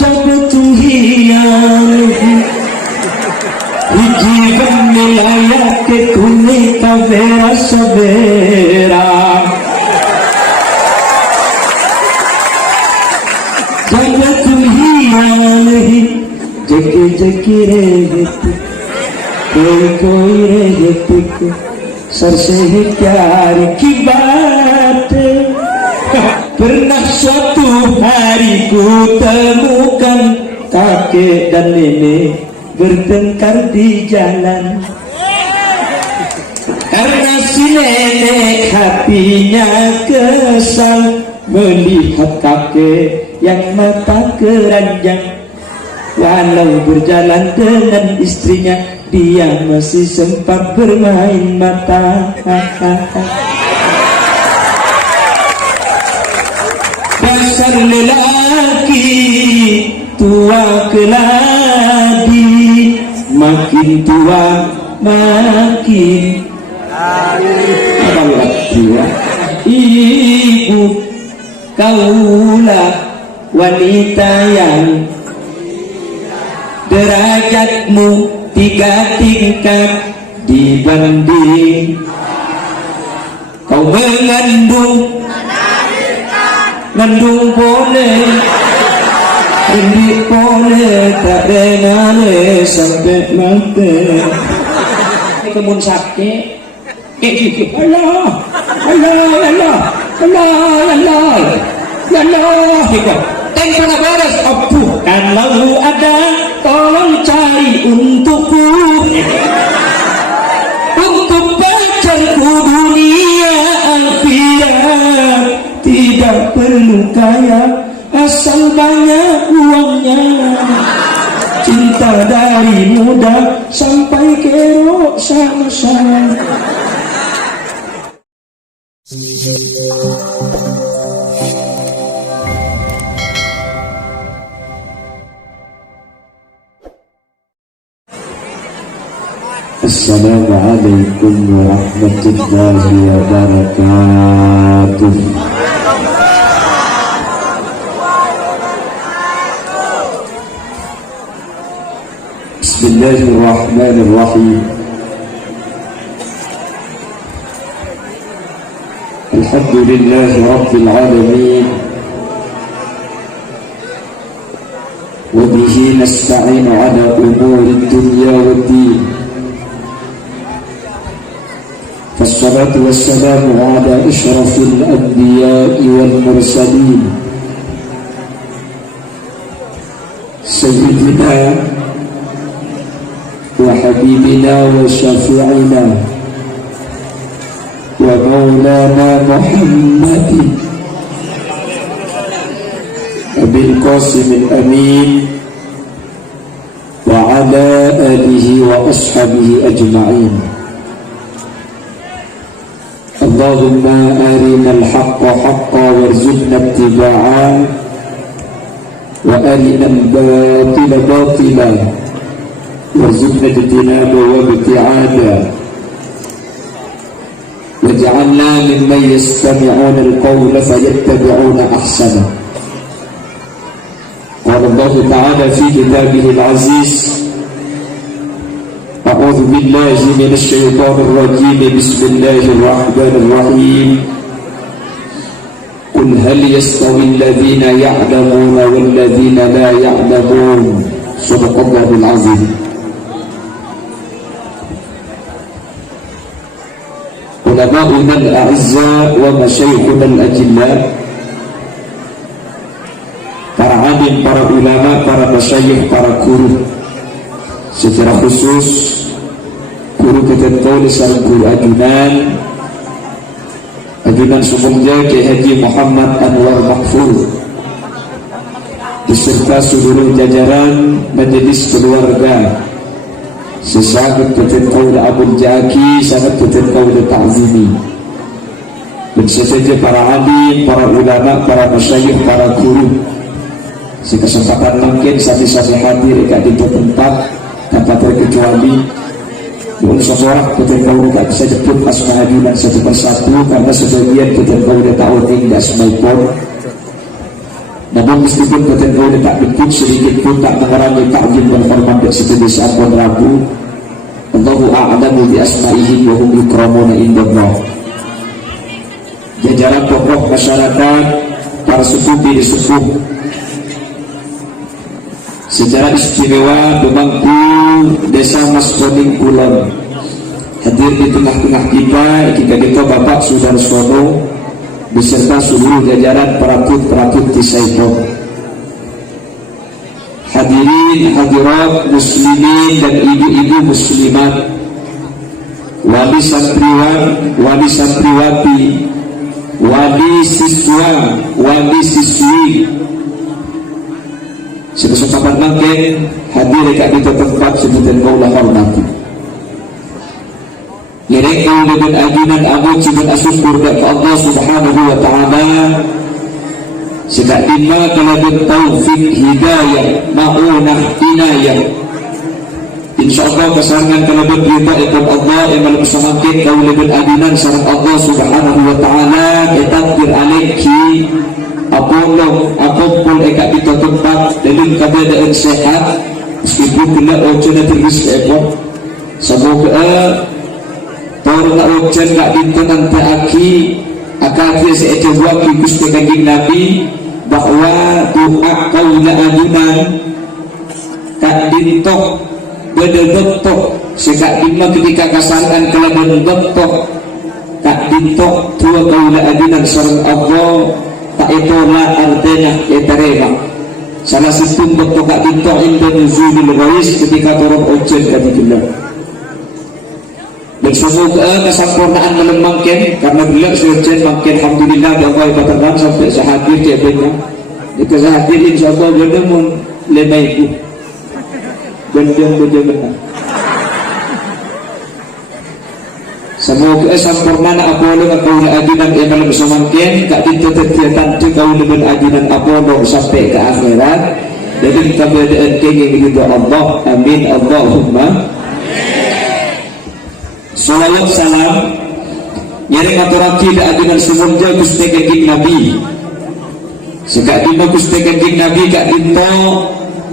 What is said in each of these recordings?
जब तुम्हें जीवन में लाया के तूने कवेरा सवेरा जब तुम्हें जगे जगे रहे कोई रहे सर से ही प्यार की बात pernah suatu hari ku temukan kakek dan nenek bertengkar di jalan karena si nenek hatinya kesal melihat kakek yang mata keranjang walau berjalan dengan istrinya dia masih sempat bermain mata. Dasar lelaki tua keladi makin tua makin tua. Ibu kaulah wanita yang derajatmu 3 tingkat dibanding kau mengandung boleh rendik boleh tak dengar sampai mati kemun sakit Allah tempo beres bukan lalu ada tolong cari untukku untuk pacarku dunia akhirat tidak perlu kaya asal banyak uangnya cinta dari muda sampai kerok sama-sama. Assalamualaikum warahmatullahi wabarakatuh. Bismillahirrahmanirrahim. Alhamdulillahi rabbil alamin. Wa bihi nasta'inu ala umuri dunya waddin. فالصلاة والسلام على أشرف الأنبياء والمرسلين سيدنا وحبيبنا وشفيعنا ومولانا محمد أبي القاسم الأمين وعلى آله وأصحابه أجمعين. اللهم أرنا الحق حقا وارزقنا اتباعه وأرنا الباطل باطلا وارزقنا اجتنابه وابتعاده واجعلنا ممن يستمعون القول فيتبعون أحسنه. قال الله تعالى في كتابه العزيز أعوذ بالله من الشيطان الرجيم بسم الله الرحمن الرحيم قل هل يستوي الذين يعلمون والذين لا يعلمون صدق الله العظيم. علماؤنا الأعزاء ومشايخنا الأجلاء para alim, para ulama, para masyayikh, para guru, secara khusus guru ketentu sareng guru ajunan sumungja Kiai Haji Muhammad Anwar Mahfuz beserta seluruh jajaran majelis keluarga sesahabat ketentu Abul Jaki, sahabat ketentu Ta'zimi, dan sesaja para alim, para ulama, para masyayikh, para guru sekesempatan mungkin sasi-sasi hadir dekat di tempat tanpa terkecuali. Belum seorang ketika tidak bisa jemput asma ajunan satu persatu karena sebagian ketika udah tahu tinggal asma pun Namun meskipun kata kau tak bentuk sedikit pun tak mengurangi ta'zim dan hormat dan sejenis Ampun Rabu. Allahu a'lamu bi asma'ihi wa hum yukramuna indallah. Jajaran tokoh masyarakat, para suku di suku secara istimewa Bemangku Desa Mas Koning Kulon hadir di tengah-tengah kita Bapak Sudarsono beserta seluruh jajaran peratut di Saipong. Hadirin hadirat muslimin dan ibu-ibu muslimat, wali santriwan, wali santriwati, wali siswa, wali siswi, sekesempatan mungkin hadir dekat di tempat sebutan kaulah hormati. Yerek kaulah dan ajunan abu cibat asyukur kepada Allah subhanahu wa ta'ala. Sekat lima kalau taufik hidayah ma'unah inayah. InsyaAllah kesangan kalau berkita ikut Allah yang malam semakin kaulah dan ajunan sarang Allah subhanahu wa ta'ala etakdir alaiki apolong apapun ekat di tempat dalam keadaan sehat meskipun kena ojen terus ekor semoga orang ojen gak bintu nanti aki akadnya seeja waki Gusti Kanjeng Nabi bahwa doa kaulah ajunan tak bintok betul-betul sekak lima ketika kasangan kalau betul-betul tak bintok tua kaulah ajunan sarang Allah tak itulah artinya eterema. Salah satu bentuk tak bintok indah nuzulul ghais ketika orang ojen kadikillah. Dan semoga kesempurnaan melemangkan karena beliau sejen makin alhamdulillah Allah ibadah sampai sehadir jadinya. Jika sehadir insyaallah beliau mun lemaiku. Beliau benar. Semoga sempurna Apollo kau ajunan yang malam semakin kak itu tertiatan tu kau lebih ajunan Apollo sampai ke akhirat. Jadi keberadaan kenging itu Allah. Amin Allahumma. Salawat salam yang maturaki ke ajunan semoga Gusti Kanjeng Nabi. Sekak dino Gusti Kanjeng Nabi kak itu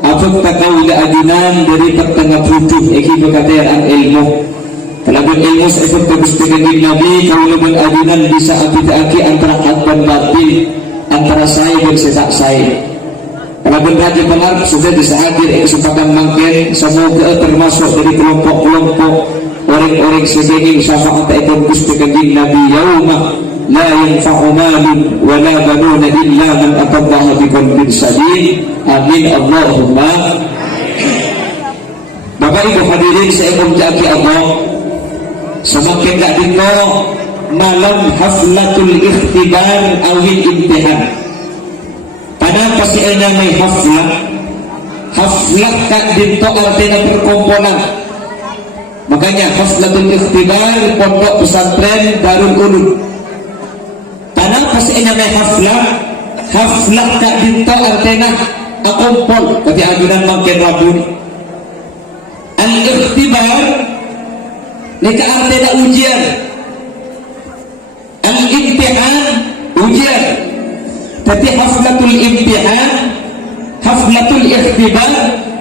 apa kau ajunan dari pertengah putih eki berkaitan ilmu. Kalau ilmu efek Gusti Kanjeng Nabi kalau lebih ajunan bisa aki antara hak dan batin, antara saya dan sesak saya. Kalau berbagai benar sudah bisa hadir kesempatan mungkin semoga termasuk dari kelompok-kelompok orang-orang sebegini syafaat itu Gusti Kanjeng Nabi yauma la yanfa'u malun wa la banuna illa man atallaha biqalbin salim. Amin Allahumma. Bapak Ibu hadirin saya mengucapkan Allah semakin tak dengar malam haflatul ikhtibar awil imtihan. Pada pasti ada mai haflah tak dinto artinya perkumpulan. Makanya haflatul ikhtibar pondok pesantren Darul Ulum. Pada pasti ada mai haflah tak dinto artinya akumpul tapi ajudan makin rabun. Al-ikhtibar mereka artinya ujian. Al-imtihan ujian. Tapi haflatul imtihan, haflatul ikhtibar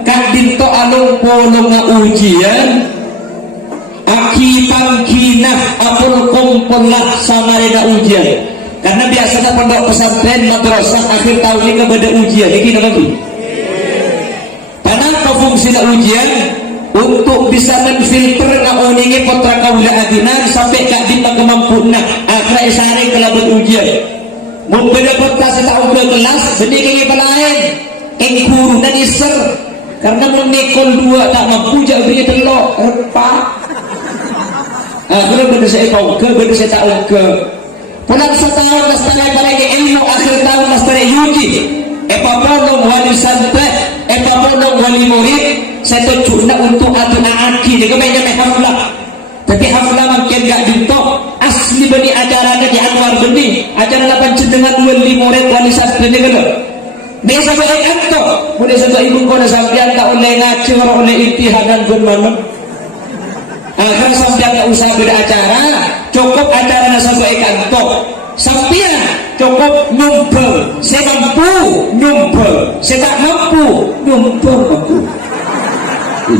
kan dinto alung polonga ujian. Akipan kinah apul kumpulah sama reda ujian. Karena biasanya pondok pesantren madrasah akhir tahun ini kepada ujian. Ini nanti. Kenapa fungsi ujian? Untuk bisa menfilter ngauningi putra kaula adinan sampai kak bintang kemampuan akhirnya isari kelabut ujian mungkin dapat setahun ke kelas sedikit lain engkuru dan iser karena memikul dua tak mampu jauhnya telok repak akhirnya benda saya tahu ke benda saya tahu ke pulang setahun setengah lagi ilmu akhir tahun masteri yuki epapolong wali santai epapolong wali murid saya tunjuk untuk aduna aki dia kemanya haflah tapi haflah makin gak dintok asli bani acaranya di Anwar Benih acara 8 cendengan wali murid wali sastra ni kalau dia sampai kanto boleh sampai ibu kau sampai tak oleh ngaji oleh intihadan bermanam akhirnya sampai tak usah beda acara cukup acara sampai kanto sampai cukup nyumpel, saya mampu nyumpel, saya tak mampu nyumpel aku.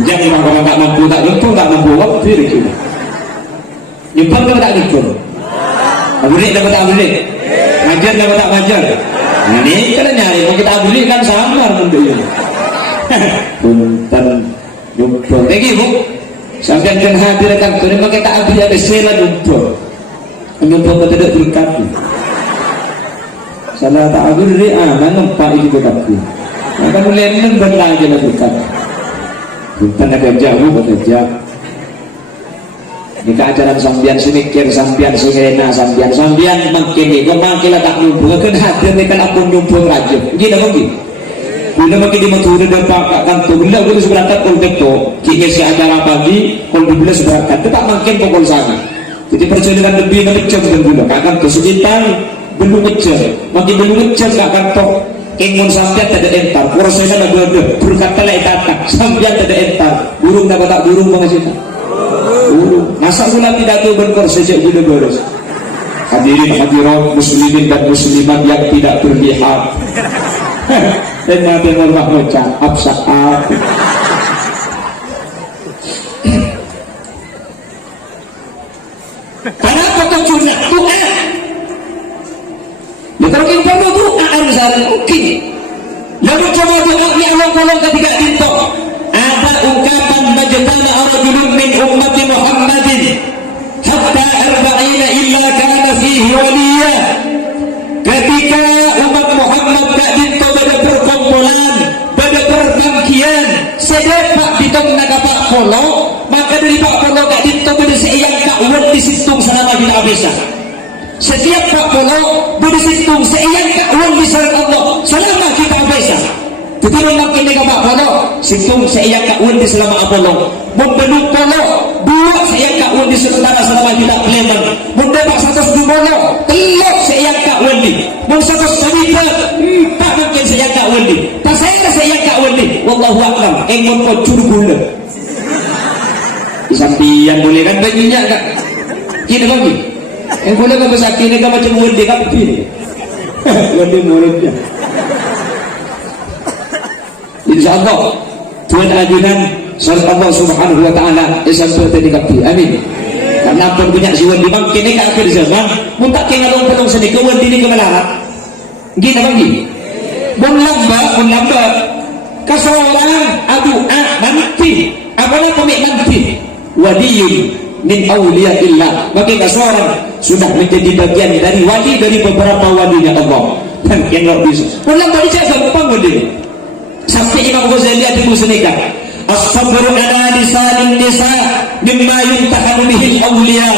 Jangan orang tak mampu tak nyumpel, tak mampu waktu itu. Nyumpel kalau tak nyumpel, abulik dapat tak abulik, ngajar dapat tak ngajar. Nah, ini kalau nyari mau kita abulik kan samar bentuknya. Punten nyumpel, lagi bu, sampai kan hadir kan, kalau pakai tak abulik ada sela nyumpel. Menyumpah tidak berkati salah tak agur dari anak nampak itu berkati maka mulai nembak lagi lah berkati bukan ada jauh bekerja ini keajaran sambian semikir sambian sengena sambian makin ini kau makin lah tak nyumpah kan hadir kan aku nyumpah rajin gini apa gini bila makin di maturi dan pakak kantor bila aku seberangkat kalau betul kini si acara pagi kalau bila seberangkat tetap makin pokok sana. Jadi perjalanan lebih ngecek dulu, kakak kesulitan belum ngecek, makin belum ngecek kakak tok, kengon sampai tidak entar, prosesnya ada berkata lah kata, sampai tidak entar, burung dapat tak burung pengasihkan, burung, masa pula tidak tahu benkor sejak bila beres. Hadirin hadirat muslimin dan muslimat yang tidak berpihak, dan nabi Muhammad mengucap absaat. Kenapa kau curi doa? Ya kalau kita mau doa harus mungkin. Lalu coba doa ya Allah tolong ketika itu ada ungkapan majtama rajulun min ummati Muhammadin hatta arba'ina illa kana fihi waliya. Ketika umat Muhammad tak itu pada perkumpulan, pada perkangkian, sedepak di tengah kapak kolok, maka dari pak kolok tak itu pada seiyang kawan di situng selama bila bisa. Setiap pak kolok pada situng seiyang kawan di sarat Allah selama kita bisa. Betul makin dengan pak kolok, situng seiyang kawan di selama Apollo. Membenuk kolok, dua seiyang kawan di sementara selama kita Pleman. Mendapat 100 kolok, telok seiyang kawan di. Mau 100 sabita, tak mungkin seiyang kawan di. Tak saya seiyang kawan di. Wallahu a'lam. Engkau kau curu gula. Sampian boleh kan baginya kan? Kini bagi. Boleh kan besar kini kan macam murid kan begini. Murid muridnya. InsyaAllah Tuhan ajudan salat Allah subhanahu wa ta'ala sampai tadi kapi. Amin. Karena pun punya siwan di bang kini ke akhir zaman mutak kena dong potong seni kawan dini ke melarat. Gini bagi. Bon lamba kaseorang adu'a nanti apalah pemik nanti waliyun min awliyaillah, maka seorang sudah menjadi bagian dari wali dari beberapa walinya Allah. Dan yang luar biasa ulang tadi saya gampang wali sampai Imam Ghazali ada musnihkan as-sabru ala lisanin nisa mimma yumtahanu bihi awliya.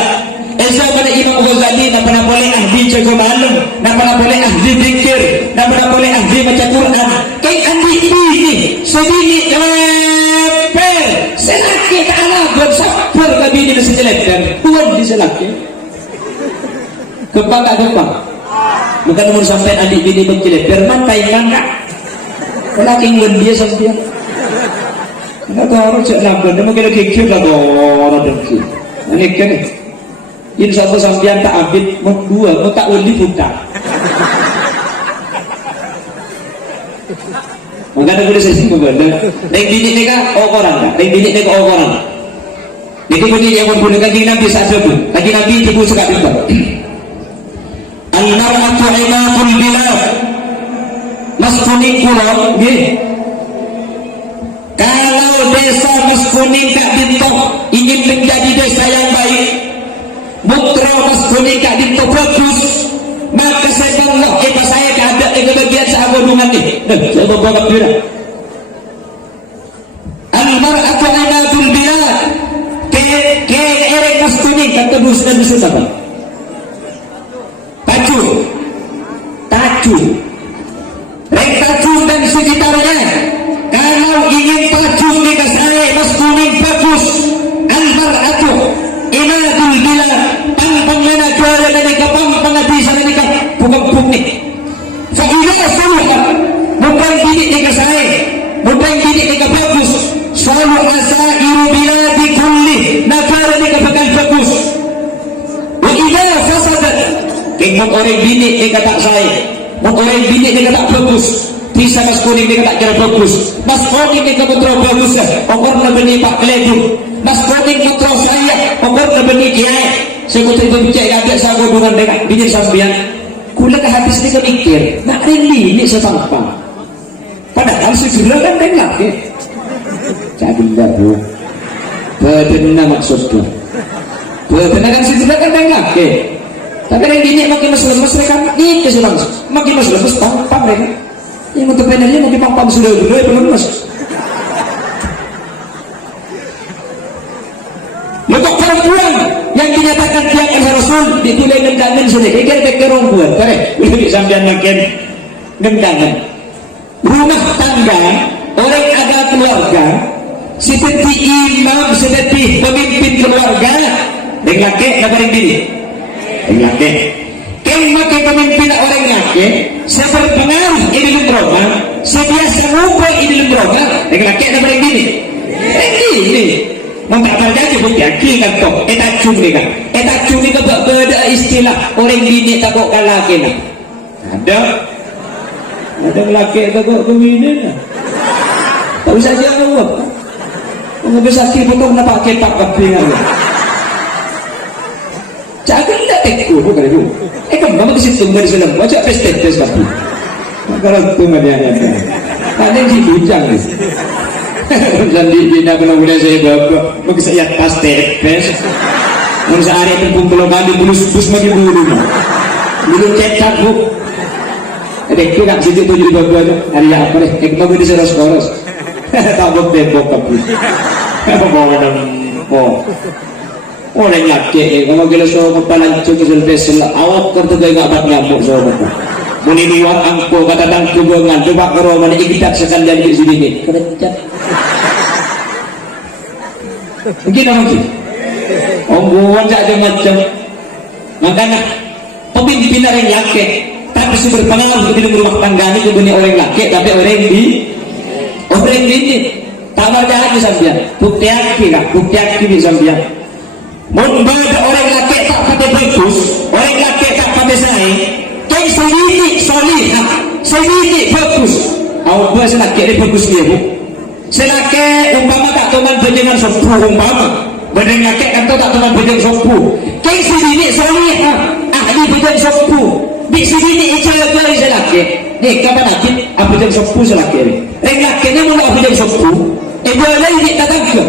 Esa pada Imam Ghazali nak pernah boleh ahli jaga malam, nak pernah boleh ahli zikir, nak pernah boleh ahli baca Quran. Kain ahli ini sedini lepel selaki ta'ala bersabar kami ini mesti lepel Tuhan di selaki kepang tak kepang bukan umur sampai adik bini bercilet bermata yang angkat laki ngun dia sampai nggak tahu orang cek lakukan dia mungkin lagi kira lah orang dengki ini kan insya Allah sampai tak abid dua mau tak undi buta. Maka ada boleh sesi membenda. Neng bini ni kan orang kan? Neng bini ni kan orang. Ini bunyi yang berbunyi kaji Nabi saat itu. Kaji Nabi itu sekali itu. Al-mar'atu imatul bilad. Mas kuning pulau, kalau desa Mas Kuning Kak Dinto ingin menjadi desa yang baik, Mutra Mas Kuning Kak Dinto bagus, maka saya Allah saya ada kebagian sahabat dengan ini. Saya bawa kepira. Al-mar'atu imatul bilad. Erek Mas Kuning kata bus dan bus apa? Tacu. Rek Tacu dan sekitarnya. Kalau ingin Tacu di saya Mas Kuning bagus. Al-mar'atu imatul bilad. Pang mana juara dari kapang penghabisan dari bukan bukti. Fa'ila suruh bukan bidik dengan saya, bukan bidik dengan bagus. Selalu asairu biladi kulli negara ini bakal bagus. Wa idza fasadat mau orang bini dia kata saya, mau orang bini dia kata bagus, bisa mas kuning dia kata kira bagus, mas kuning dia kata bagus lah, orang nak beli pak kelebu, mas kuning motor saya, orang nak beli kiai, saya mau terima bicara agak sama dengan bini sambian, kulit habis dia mikir, nak ini sesampang, padahal segera kan dengar ke, jadi enggak bu, benar maksudnya, benar kan segera kan dengar ke. Tapi yang gini makin mas lemes mereka ini kesulang, makin mas lemes pang mereka. Yang untuk penelnya makin pang sudah belum mas. Untuk perempuan yang dinyatakan dia akan Rasul ditulis gendangan sudah, kira perempuan, kare, lebih sampai makin gendangan. Rumah tangga orang ada keluarga seperti imam, seperti pemimpin keluarga dengan laki ngapain diri. Laki, kau makai pemimpin orang laki, saya berpengaruh ini lembaga, saya biasa ngobrol ini lembaga, dengan laki ada barang gini, ini, memperbaiki aja bukti aki kan toh, etak cumi kan, beda istilah orang gini tak kok laki nak, ada laki tak kok begini nak, tak usah jawab, nggak bisa kipotong nak pakai pak kapingan. Jangan tidak tekuk, bukan itu. Kamu ke situ dari sana, baca pes tapi. Kalau tu macamnya, ada di bujang ni. Dan di bina benar-benar saya bawa, mungkin saya pas pes. Mungkin sehari terkumpul lagi bulus magi bulu, bulu cetak bu. Ada tu nak situ tu jadi bawa tu, hari apa ni? Kamu di sana sekolah, tabuk tembok tapi. Bawa nama, orang laki, kalau kita soal kepala cuci selesai, awak kerja gak dapat nyamuk soal apa. Muni liwat angko kata tangku bangan, coba kerja mana ikat sekalian di sini ni. Kerja. Mungkin apa sih? Ombuan saja macam. Makanya pemimpin orang laki, tapi sumber pengaruh di rumah tangga ni kebenar orang laki, tapi orang ini. Tambah aja sambian. Bukti aki sambian. Membaca orang laki tak pada bagus, orang laki tak pada saya, kan sedikit bagus. Awak buat selaki ini bagus dia bu. Selaki umpama tak teman berjengan sopu umpama, badan laki kan tak teman berjengan sopu. Kan sedikit solih, ahli berjengan sopu. Di sini ikhlas selaki. Ni kapan nanti apa berjengan sopu selaki ni? Orang laki ni mula berjengan sopu. Boleh ni datang ke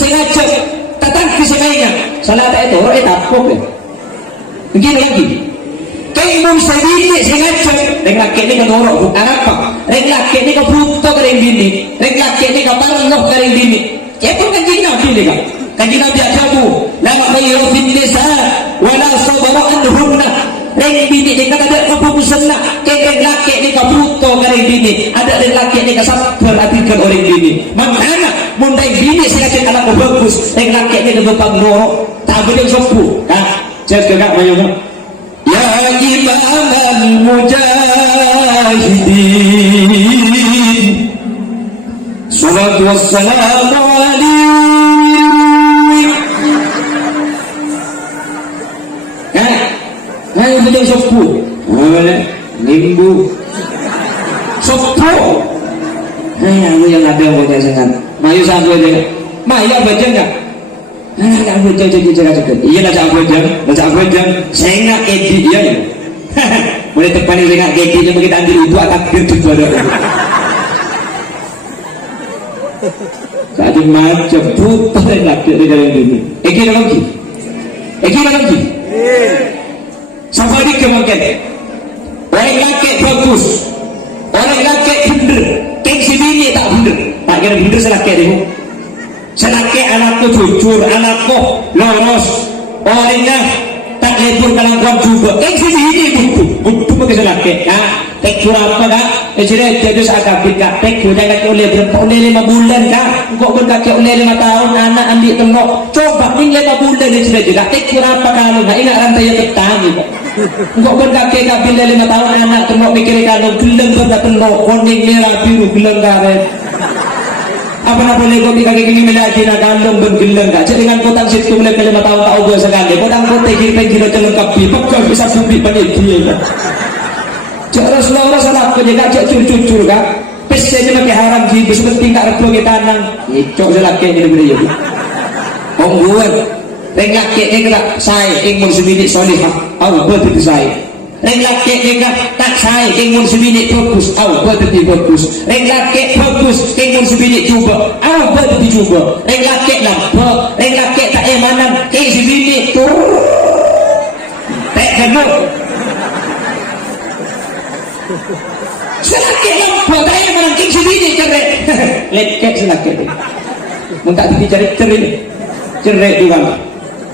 sengaja. Datang ke semuanya, salah tak itu orang takut ya. Begini lagi, kau umum sendiri sengaja, laki ni kau norok bukan apa, laki ni kau butuh kering bini, laki ni kau paranoh kering bini. Itu kan Nabi ni kan Nabi ajabu, lama bayu fitnesa, wala sabara anhumna. Reng bini ni kata ada keputusan nak, keng laki ni kau butuh kering bini, ada laki ni kau sabar hatikan orang bini. Mana? Mundai bini silakan anak bagus, yang laki ni lebih norok, tak boleh sopu. Saya tegak mayu kan. Ya Imam Mujahidin, salatu wassalamu alaihi. Ayo boleh sopu, boleh limbu, sopu. Ayo yang ada wajah sangat. Mayu sampai dia, Mayu baca enggak? Tak baca cakap. Iya nak baca, saya nak edit dia. Boleh tepan saya nak edit dia kita ambil itu akan berjumpa dah. Jadi macam putar lagi di dalam ini. Eki lagi. Sampai di kemungkinan. Orang laki bagus, orang laki bener, tensi bini tak bener. Tak kira bener selaki dia. Selaki anakku jujur, anakku loros, orangnya tak lebur kelangkuan juga. Sini ini butuh pakai selaki. Tekur apa kak? Jadi saat kabit kak, tekur jangan kau lebur, oleh 5 bulan kak. Kau berkaki oleh 5 tahun, anak ambil tengok. Coba ni 5 bulan ni sudah juga. Tekur apa kalau nak ingat rantai yang petang ni. Kau berkaki kak bila 5 tahun anak tengok mikir kalau geleng pada tengok, kuning merah biru geleng karet. Apa na boleh kau dikaki kini melati na kandung bergelang kak. Jadi dengan kotang situ mulai ke 5 tahun tak ubah sekali. Kotang kota kira lengkap bi. Pokok bisa subi banyak dia. Cak Rasulullah salah kau jaga cak cur kak. Pesen je makin haram ji. Seperti tak repu kita tanang. Cok selaki ni lebih dia. Ongguan. Reng laki ni kata saya ingin sebiji solihah. Aku betul saya. Reng laki ni tak saya ingin sebiji fokus. Aku betul fokus. Reng laki fokus ingin sebiji cuba. Aku betul cuba. Reng laki lampak. Reng laki tak emanan. Ingin sebiji tu. Tak kena. Selaki lampak tak emanan. Ingin sebiji cerai. Lekek selaki ni. Mun tak dicari cerai ni. Cerai juga.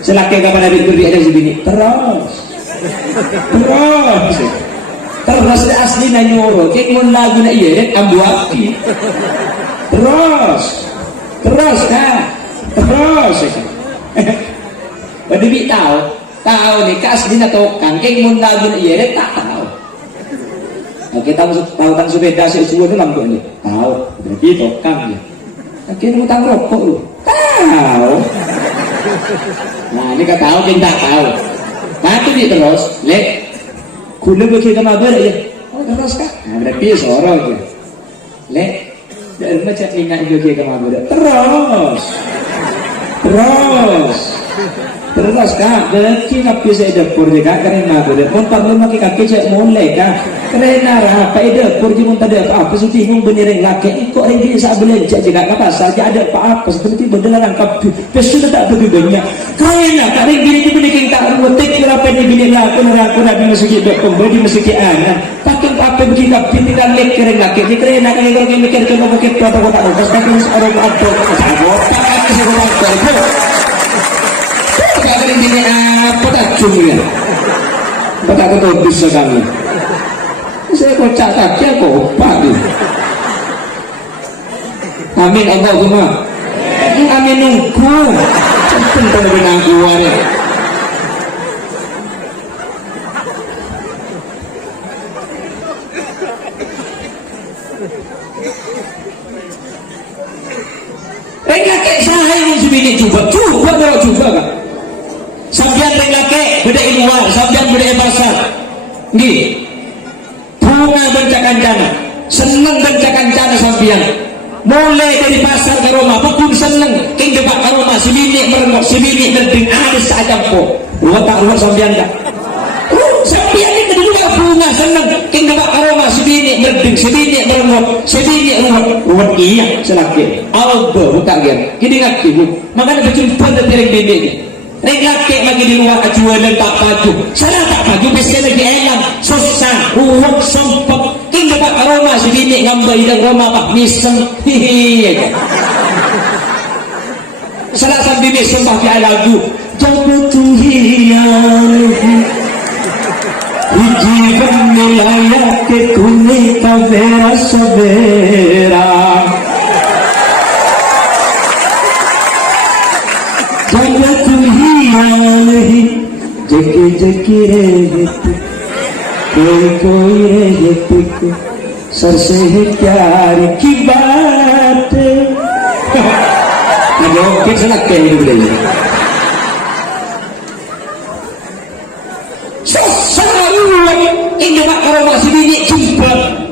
Selaki kapan Nabi beri ada sebini terus asli na nyoro kek mun lagu na iya dek ambuaki terus kan pada bi tahu nih ke asli na tokan kek mun lagu na iya dek tak tahu kita tahu kan sepeda sesuatu tu lampu ni tahu berarti tokan dia akhirnya utang rokok lu tahu. Nah ini kata tahu kita tahu. Nah itu dia terus, lek, kuno bagi kamu ber ya. Oh terus kan? Nah berarti seorang je. Lek, dan macam ingat bagi kamu ber. Terus kan? Berarti kaki saya dapur juga kerana ber. Untuk memakai kaki saya mulai kan? Kerana apa itu? Dapur je pun tak ada apa-apa. Seperti pun beneran laki. Kok ini saya belanja juga apa saja ada apa-apa. Seperti beneran kaki. Sudah tak lebih banyak. Kerana tak ada gini pun yang tak rutek. Kenapa ini gini lah? Aku Nabi masuk pembeli masuk anak. Takkan apa begini kaki tidak lek kerana laki. Ini kerana kalau kita mikir kita pakai kotak-kotak. Tapi orang ada ini apa tak cumi ya? Apa tak bisa kami? Saya kocak kaki aku opak ni. Amin Allahumma. Amin nunggu. Tentang benang keluar ya. Laki saya yang sebini coba kan? Sambian laki beda luar, sambian beda pasar. Ni bunga bencana, senang bencana sambian. Mulai dari pasar ke rumah, pun senang. King debat ke rumah, si bini merengok, si bini mending ada saja po. Luar sambian tak? Sambian ni dari luar bunga senang. King debat ke rumah, si bini mending, si bini merengok, si bini ruwet iya selaki. Aldo buka dia. Kini ngerti bu. Makanya berjumpa dari bini ni. Rek laki lagi di luar jualan tak baju. Salah tak baju biasa lagi elang, susah, ruwet, sumpah. King dapat aroma si bini ngambil hidang rumah pak miseng. Hihi. Salah sambil bini sumpah dia lagu. Jauh tuhian. Hijiban nilayak ke kuni kavera sabera. Jauh नहीं जकी जकी रहती कोई रहती को सर से ही प्यार की बात अरे कैसे लगते हैं बोले ini mak kalau masih bini jumpa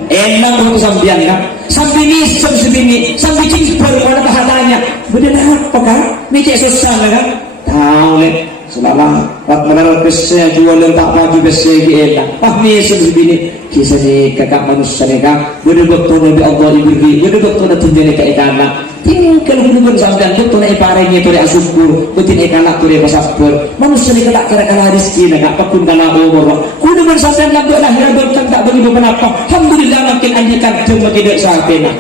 enak untuk sambian kan sambini sambil jumpa mana bahadanya bener apa kan ini cek susah kan tahu leh selama rat menaruh besar jualan tak baju besar enak pahmi sebini kisah ni kakak manusia ni kan betul-betul Nabi Allah diberi betul-betul ada tunjukkan keikanan tinggal betul-betul sampai betul nak iparanya tu dia syukur betul ikanan tu dia bersabar manusia ni kelak kira-kira rezeki nak apapun kana umur kudu bersabar nak doa lahir berkah tak begitu kenapa alhamdulillah makin anjikan cuma tidak sampai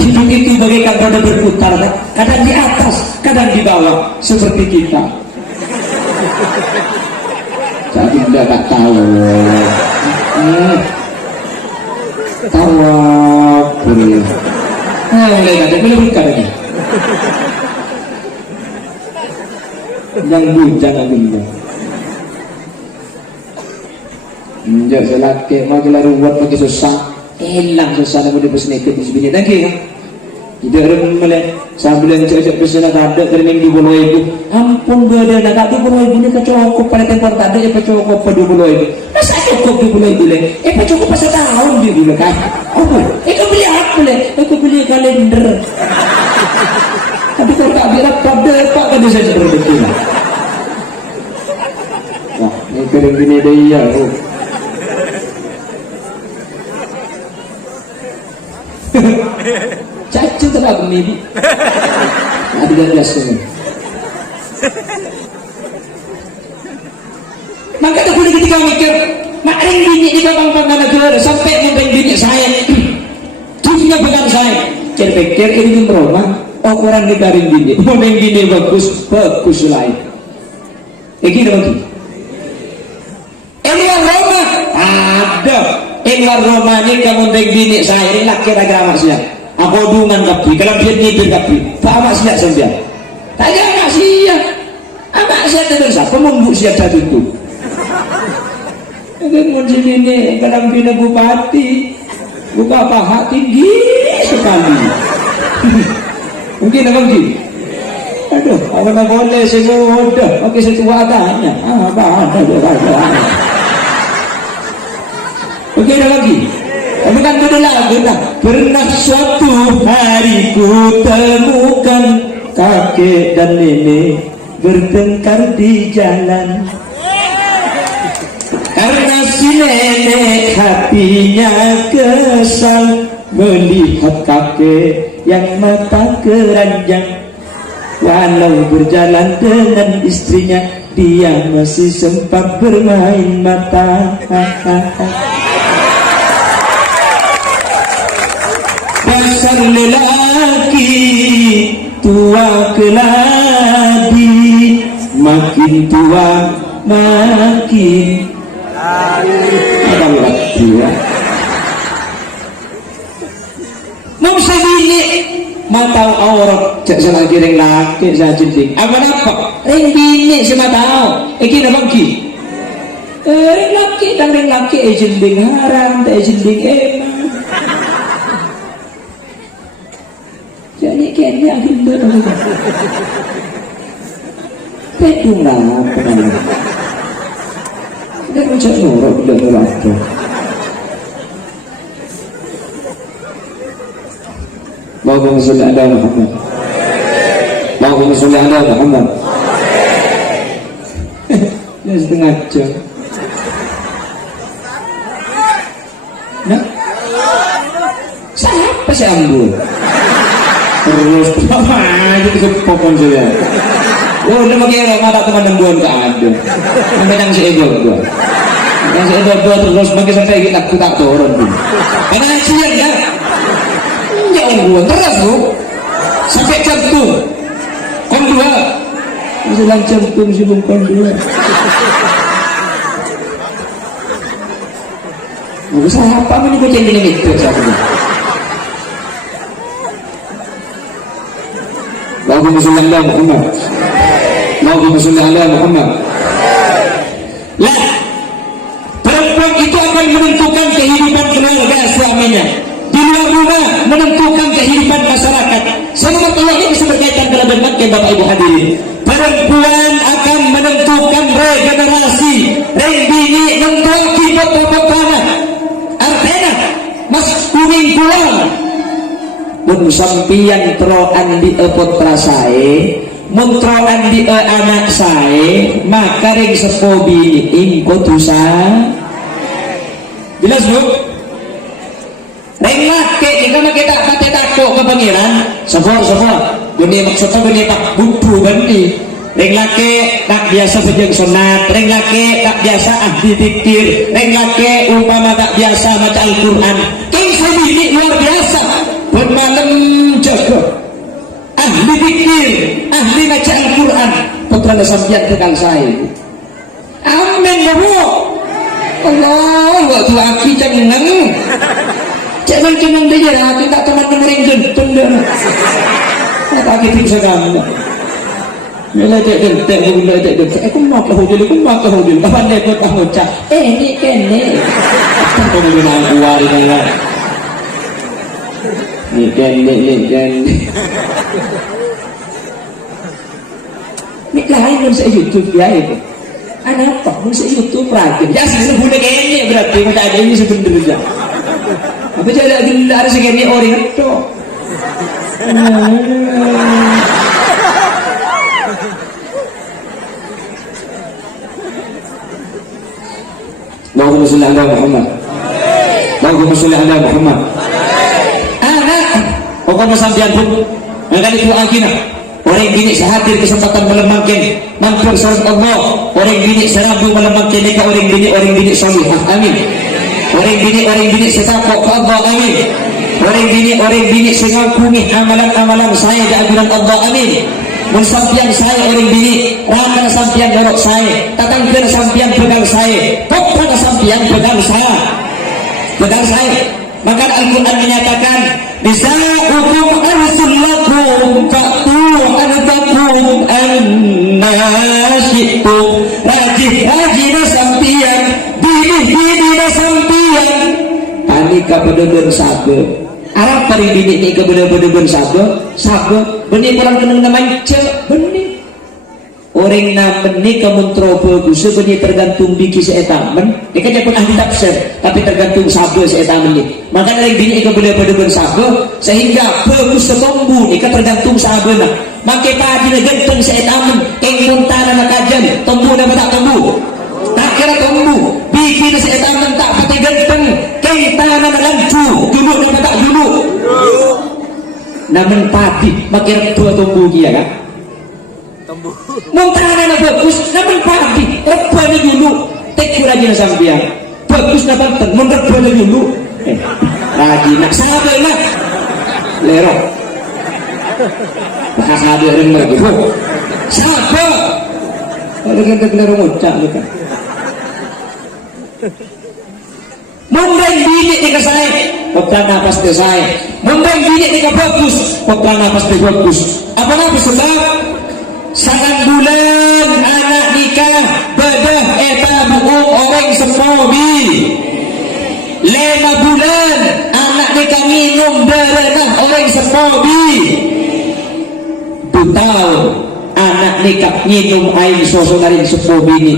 hidup itu bagaikan roda berputar kadang di atas kadang di bawah seperti kita jadi dia tak tahu tawakul mulai ada belum lagi yang bujang agenda menjadi selaki magelar buat bagi susah hilang suasana muda berseneket di sebenarnya lagi kan. Tidak ada mulai sambil cocok pesona ada terming di bulu itu. Ampun beda nak di bulu itu ni kecokop pada tempat tak ada ya kecokop pada bulu itu. Masa cokop di bulu itu le? Kecokop pasal tahun di bulu kan? Oh, kau beli apa le? Kau beli kalender. Tapi kalau tak beli pada apa kan bisa seperti itu. Wah, ini kering gini dia. Cacu tak aku maybe. Ada gagas semua. Maka tak boleh ketika mikir, mak ring bini di bawah pangkalan negara sampai mengring bini saya. Tujuhnya bukan saya. Saya pikir ini meroma. Oh orang kita ring bini. Mau ring bini bagus lain. Ini lagi. Ini yang Roma ada. Ini yang Roma ini kamu ring bini saya. Ini laki agama siap. Aku dungan kapi, kalau dia nyibir kapi, tak amat siap saja. Tak amat siap, amat siap terus. Apa membuk siap satu itu? Kemudian ini kalau bina bupati, buka paha tinggi sekali. Mungkin apa mungkin? Aduh, apa nak boleh sesuatu? Okey sesuatu adanya. Apa ada? Okey dah lagi. Bukan berulang kita. Pernah suatu hari ku temukan kakek dan nenek bertengkar di jalan. Karena si nenek hatinya kesal melihat kakek yang mata keranjang. Walau berjalan dengan istrinya, dia masih sempat bermain mata. Dasar lelaki tua keladi, makin tua makin abang laki ya. Mau sebini matau aurat cak salah ring laki saya jending. Apa? Ring bini si matau. Iki nak bangki. Ring laki dan ring laki jending haram, tak jending emang. Jadi kayaknya agenda tu. Pedung lah apa namanya. Dia macam norok dia berlaku. Allahumma salli ala Muhammad. Allahumma salli ala Muhammad. Dia setengah jam. Nah, siapa si Ambul? Terus jadi kepopon saja. Oh, udah mengira ada teman nembuan tak ada. Memang si ego gua. Yang si ego gua terus bagi sampai kita tak turun pun. Karena siang ya. Ya gua terus lu sampai jantung. Kon dua. Masih lancar jantung si kon dua. Mau siapa ini kucing ini itu siapa? Allahumma salli ala Muhammad. Allahumma salli ala Muhammad. Lah, perempuan itu akan menentukan kehidupan keluarga suaminya. Di luar rumah menentukan kehidupan masyarakat. Semoga Allah ini bisa berkaitan dalam berbagai Bapak Ibu hadirin. Perempuan akan menentukan regenerasi. Bini menentukan akibat tanah. Artinya, mas kuning pulang. Mun sampian troan di putra saya, mun troan di anak saya, maka ring sepo bini ingko dosa. Jelas bu? Ring laki jika kita kata takut ke pangeran, sepo. Bini maksudnya bini tak butuh bani. Ring laki tak biasa sejeng sunat, ring laki tak biasa ahli zikir, ring laki umpama tak biasa baca Al-Quran. King bini luar biasa. Bermalam jaga ahli zikir, ahli baca Al-Quran, putra sampian tekan saya. Amin bu. Allah waktu aki cengang dia hati tak teman menering genteng dia. Tak aki bisa gambar. Bila cek gentek, bila cek gentek, aku mau ke hudil, kapan dia kau tahu cak? Ini kene. Kau boleh nak buat ini lah. nyanyi ken. Nek lain kan saya YouTube ya itu. Anak apa? Mun saya YouTube ragil. Ya sih sebune kene berarti kita ada ini sebenarnya. Apa jadi lagi harus kene orang itu. Allahumma sholli ala Muhammad. Allahumma sholli ala Muhammad. Anak, pokoknya sampean pun akan itu agina. Orang bini sehadir kesempatan melemangkan mampir salat Allah. Orang bini serabu melemangkan nikah orang bini salihah. Amin. Orang bini setakwa Allah. Amin. Orang bini sengakumi amalan-amalan saya di agunan Allah. Amin. Mensampian saya orang bini rakan sampian dorok saya tatangkan sampian pegang saya pokoknya sampian pegang saya maka Al-Quran menyatakan nisa'ukum arsullakum fa'tu antakum annasyikum rajih-rajih sampian bini sampian panika bener-bener sabar Arab paling bini ni ke bener-bener sabar benih orang kenang namanya benih orang namen ni kamun bagus benih tergantung biki seetamen dia kan pun ahli tafsir tapi tergantung sabar seetamen ni maka orang bini ke bener-bener sabar sehingga bagus setombu ni kan tergantung sabar nak maka padi na ganteng seetamen keng muntana na kajan tombu na tak tombu tak kira tombu biki na seetamen tak pati ganteng keng tanah na lancu dulu na tak dulu namun padi makin dua tumbuh dia kan tumbuh muntahnya bagus namun padi rebana dulu tekur aja sampian bagus namun rebana dulu lagi nak sabar nak lerok tak sabar yang lagi sabar kalau kita lerok ngucap kita memberi bini ke saya pegang nafas ke saya memberi bini ke bagus pegang nafas ke bagus apa sebab sangat bulan anak nikah badah eta buung orang semobi 5 bulan anak nikah minum berenang orang semobi 2 tahun anak nikah minum air sosonarin semobi ini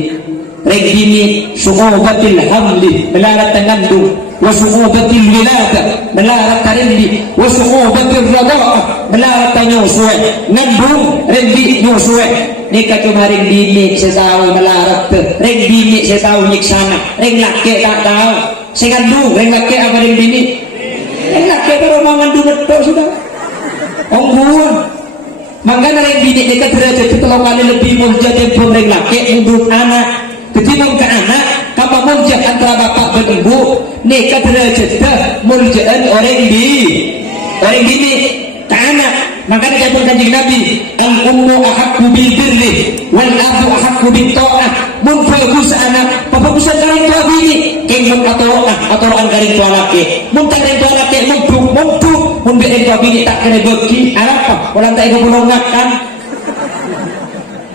rek dini su'ubatil hamli melarat mengandung wa su'ubatil wilada melarat rendi wa su'ubatil rada'ah melarat nyusue ngandung rendi nyusue nikah kemarin dini sesawi melarat rek dini sesawi nyiksana rek laki tak tahu sengandung rek laki apa rek dini rek laki baru mengandung itu sudah ongguan makanya rek dini nikah derajat 3 kali lebih mulia daripada rek laki untuk anak ketimbang ke anak kamu muljah antara bapak dan ibu nikah derajat muljaan orang bini ke anak makanya kata kanjeng Nabi al-ummu ahaqqu bil birri wal abu ahaqqu bit ta'ah mun bagus anak bagusan karing tua bini keng mun atoran karing tua laki mun karing tua laki mun beren tua bini tak kena beki apa orang tak bolong makan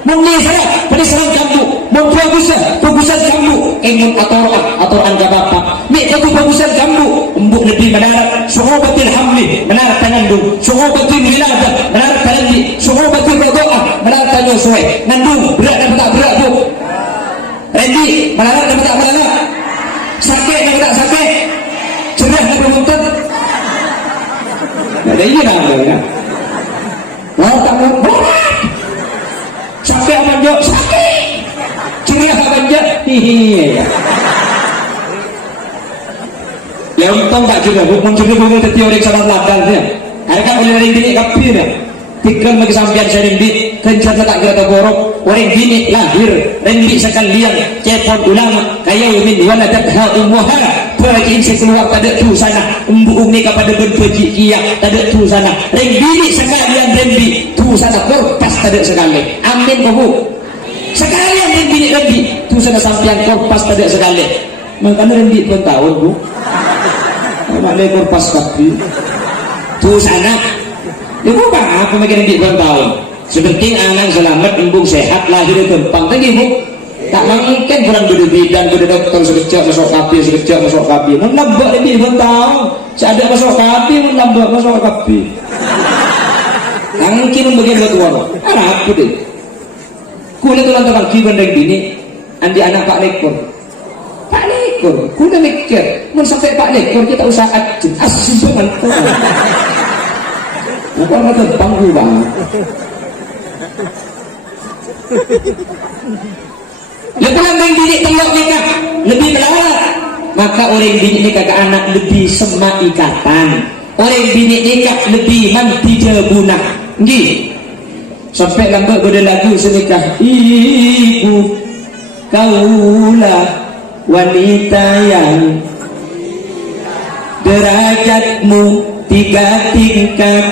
mun ni saya pada serang kamu mun bagusan kamu mun atoran ke bapak ni aku bagusan kamu embuk lebih menarat suhubatil hamli menarat ngandung suhubatil wiladah menarat rendi suhubatil rada'ah menarat nyusue ngandung berat dan tak berat bu rendi menarat dan tak menarat sakit dan tak sakit cerah dan bermuntah ada ini namanya tak berat sakit apa jok sakit ceria apa jok hihi ya untung tak juga muncul tadi orang salah ladang dia harga oleh orang bini kapir tinggal bagi sampian saya rendi kencang tak kira borok orang bini lahir rendi sekalian cepon ulama kaya min waladat ha ummuha pergi sekeluar tak tu sana umbu ni kepada benpeji kia tak tu sana rendi sekalian rendi tu sana korpas tak sekali amin bu sekalian rendi tu sana sampian korpas tak sekali makanya rendi pun tahun bu maknanya korpas kaki tu sana ibu apa makin rendi pun tahun sepenting anak selamat embung sehat lahir gampang tadi bu Tak mungkin kurang beda bidang, beda dokter sekejap masuk kapi, sekejap masuk kapi. Mun lambak lebih tahu. Ada masuk kapi, mun lambak masuk kapi. Tak mungkin bagian batuan. Apa deh? Kulit tulang tukang kiban dan bini, andi anak Pak Lekor. Pak Lekor, kuda mikir. Mun sampai Pak Lekor kita usaha ajin, asyik banget. Bukan kata bangku banget. Lebih lambang bini telok nikah lebih melarat, maka orang bini nikah ke anak lebih semak ikatan, orang bini nikah lebih mandi jebunah. Nggih, sampai lambat pada lagu senikah, ibu kaulah wanita yang derajatmu 3 tingkat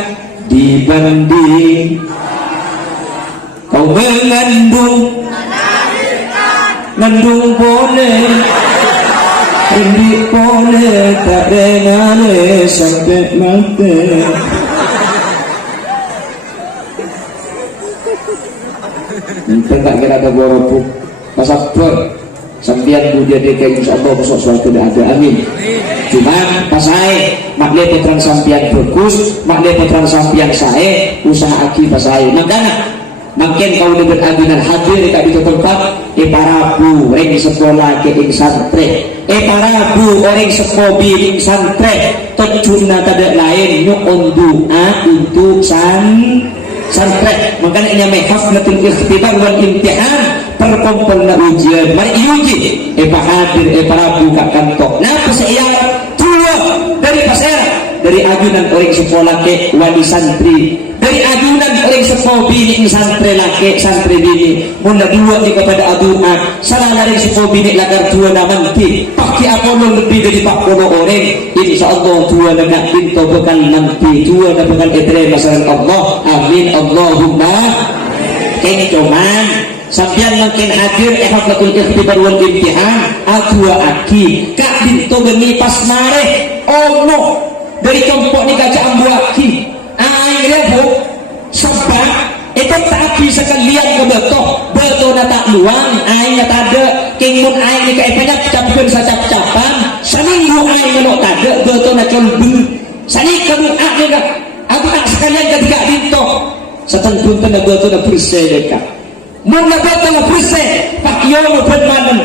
dibanding kau mengandung boleh ini boleh tak dengar sampai mati. Entah tak kira ada berapa pasal sambian budia deka insyaallah besok suatu ada amin. Cuma pasai makle petran sampian fokus, makle petran sampian saya usaha aki pasai makanya makin kau dengan adunan hadir kat di tempat parabu orang sekolah ke ing santre parabu orang sekobi ing santre terjuna tidak lain nyukon doa untuk santre makanya nyamai haflatul ikhtibar wal imtihan perkumpulna ujian mari uji hadir parabu kat kantor nah pasaya tua dari pasir dari adunan orang sekolah ke wali santri dari adunan orang sepobi ni santri laki santri bini mula dua ni kepada aduna salah dari sepobi ni lagar dua nanti pakai Apollo lebih dari 40 orang insyaallah dua nak pintu bekal nanti dua nak bekal etre masalah Allah amin Allahumma kencoman sampian makin hadir haflatul ikhtibar wal imtihan adua aki kak pintu geni pas mareh oh no dari kelompok ni kacang buaki akhirnya bu sebab itu tak bisa kalian ke betul na tak luang airnya tak ada kingun air ni kayak banyak capkan sacap-capan seminggu air menok tak ada betul na colbu sani kamu akhirnya aku tak sekalian ketika bintu setengah na betul na bersih dekat mula betul na bersih pak yono bermanen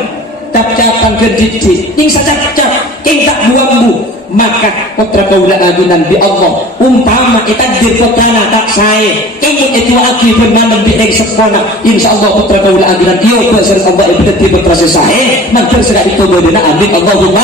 cap-capan kejijik ing sacap-cap ing tak buang-bu maka putra kaula agunan bi Allah umpama itakdir putrana tak saya ingin itu aki bermanem di sekolah insyaallah putra kaula agunan iyo besar Allah ibadati putra saya maka segala itu bodena amin Allahumma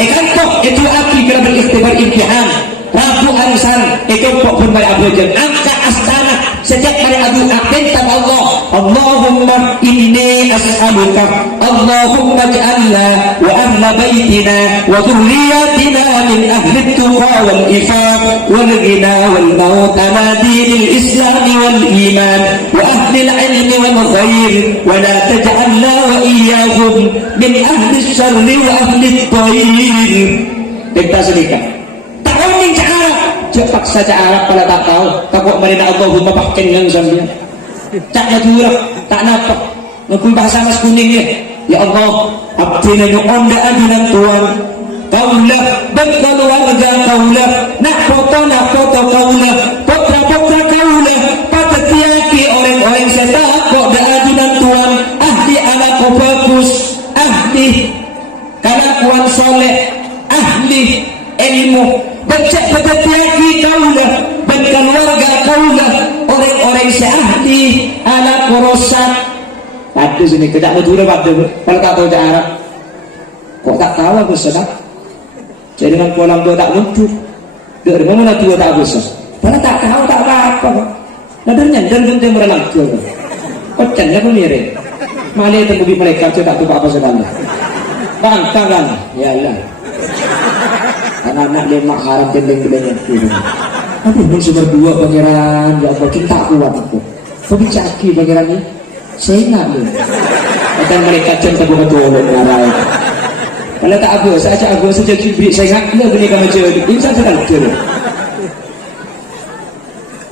ikanto itu aki kena berikhtibar imtihan Rabu Arisan itu pok pun bari abujan angka astana sejak bari adu tentang Allah Allahumma inni as'aluka Allahumma ja'alna wa ahla baitina wa dhurriyyatina min ahli tuqa wal ifaq wal ghina wal maut ala dinil islam wal iman wa ahli al-ilmi wal khair wa la taj'alna wa iyyahum min ahli syarri wa ahli at-tayr kita sedekah ning Arab cepat saja Arab kalau tak tahu takut marina Allahumma pakai yang sambil tak najurah tak napa ngukul bahasa mas kuning ya Allah abdina nyu'on da adunan tuan kaulah berkeluarga kaulah nak foto kaulah potra kaulah patetiaki orang-orang setakok da adunan tuan ahli anak bagus ahli kalakuan soleh ahli ilmu baca petetiaki kaulah berkeluarga kaulah orang-orang seahli ala korosak ada sini tidak betul pada kalau tak tahu Arab kok tak tahu aku sedap jadi dengan kolam dua tak lucu dari mana tua tak bisa kalau tak tahu tak apa-apa nadarnya dan genteng berenang ke pecannya pun mirip malah itu mobil mereka tak tahu apa sedang bangkangan ya Allah anak-anak lemak haram tendeng-tendeng aduh pun sumber dua pangeran ya Allah cinta kuat aku tapi caki pangeran ini saya ingat loh akan mereka cinta bukan tolong ngarai kalau tak aku saja aku saja kibik saya ingat lah beli kamu jauh insya Allah jauh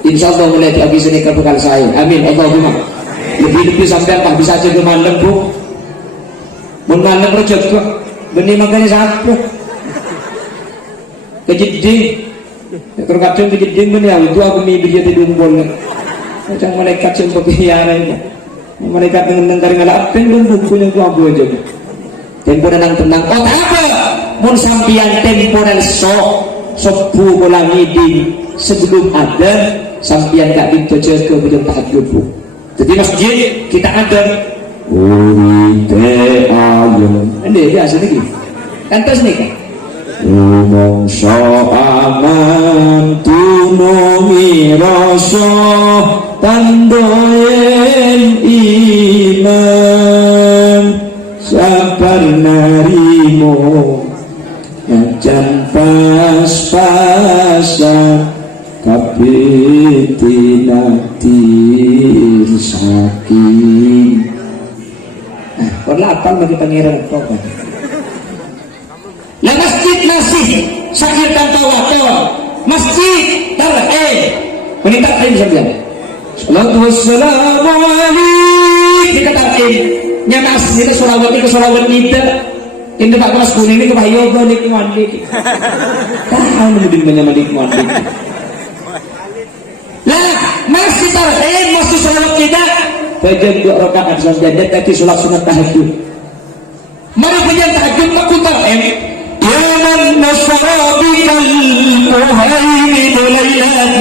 insya Allah mulai habis ini ke bekal saya amin Allahumma lebih-lebih sampai tak bisa aja ke malam bu menganak rojok kok benih makanya siapa kejeding kalau kadang kejeding benih itu aku mimpi jadi dumbol macam malaikat yang berkhianat malaikat dengan kari ngalah apa yang bukunya aku aja tempo dan tenang oh apa mun sampian tempo dan sopu bola ngiding sebelum ada sampian gak ditoce ke bidang tahajud bu jadi masjid kita ada urite ayun ini biasa lagi kan terus nih kan umong aman tunumi rasa tandoen iman sabar narimo Najan pas-pasan kapiti natir saking kalau apa bagi pangeran kau lah masjid masih sakit tanpa waktu masjid wanita lain saja salatu wassalamu alaikum kita takin nyamas kita solawat kita ini pak kelas kuning ini kebah yoga nih mandi tahu mending menyamadi mandi lah masih masih solawat kita bagian 2 rakaat saja dan tadi sholat sunat tahajud mari bagian tahajud makutar yaman nasrabikal muhaimin laylan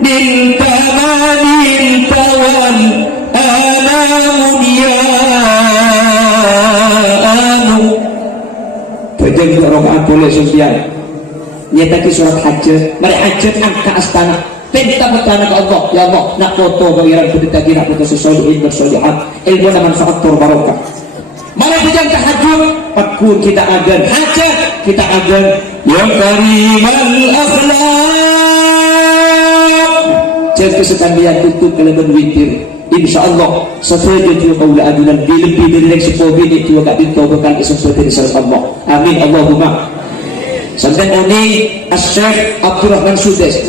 nintamanin tawan alamun ya'anu bagian 2 rakaat boleh sumpian nyataki surat hajat mari hajat angka astana minta bertanya ke Allah ya Allah nak foto pangeran putih tadi nak foto sesolihin bersolihat ilmu dan manfaat barokah mari hujan tahajud pakun kita agan hajat kita agan ya karimal akhlaq jaga sekalian tutup kalian witir insyaallah sesuai dengan qaul adulan lebih dari sepobi itu juga ditobakkan sesuai dengan Allah amin Allahumma sampai ini Asy-Syaikh Abdurrahman Sudes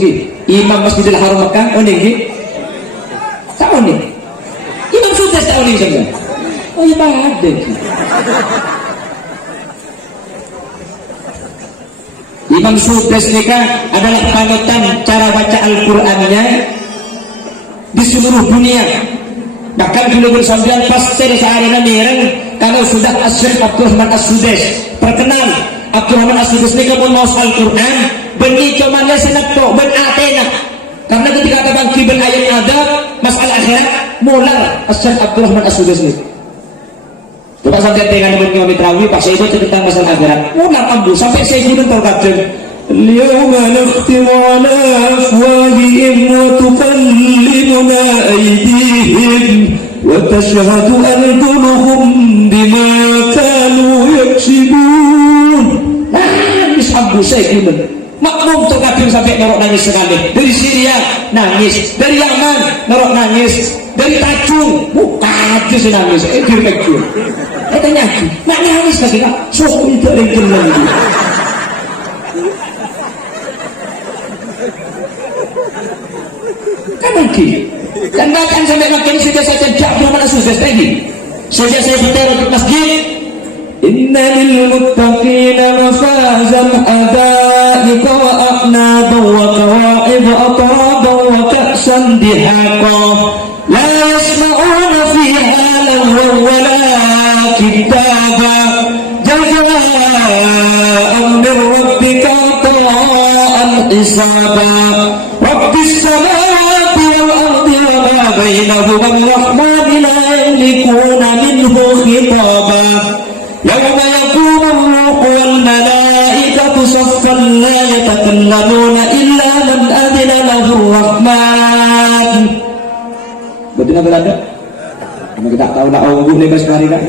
Imam Masjidil Haram Mekah ini tahu nih Imam Sudes tahu nih sebenarnya oh iya ada Imam Sudes ini adalah panutan cara baca Al-Qur'annya di seluruh dunia bahkan dulu bersambian pasir seharana mireng kalau sudah Asy-Syaikh Abdurrahman As-Sudes terkenal Abdurrahman As-Sudes ini pun mau Al-Quran benih cuman senat po ben atena karena ketika ada bangki ben ayat ada masalah akhirat mular Asy-Syaikh Abdurrahman As-Sudes ini coba sampai dengan Imam Mitrawi pas itu cerita masalah akhirat mular ambu sampai saya gunung terkacau اليوم نختم على أفواههم وتكلمنا أيديهم وتشهد أرجلهم بما كانوا يكسبون nangis ambu saya gimana makmum terkabir sampai norok nangis sekali dari Syria nangis dari Yaman norok nangis dari Tajung bukan sih nangis di Tajung tanya nak nangis lagi nak sok itu yang jelas kan lagi dan bahkan sampai makin sudah saya cejak Abdurrahman As-Sudes lagi sejak saya berteror di masjid inna lil muttaqina mafazan hada'iqa wa a'naban wa kawa'iba atraban wa ka'san dihaqa la yasma'una fiha lahwan wa la kitaba jaza'an min rabbika ata'an hisaba rabbis samawati wal ardi wa ma bainahuma ar-rahman la yamlikuna minhu khitaba يوم يقوم الروح والملائكة صفا لا يتكلمون إلا من أذن له الرحمن betul nggak ada? Karena kita tahu nak ungguh lepas hari kan?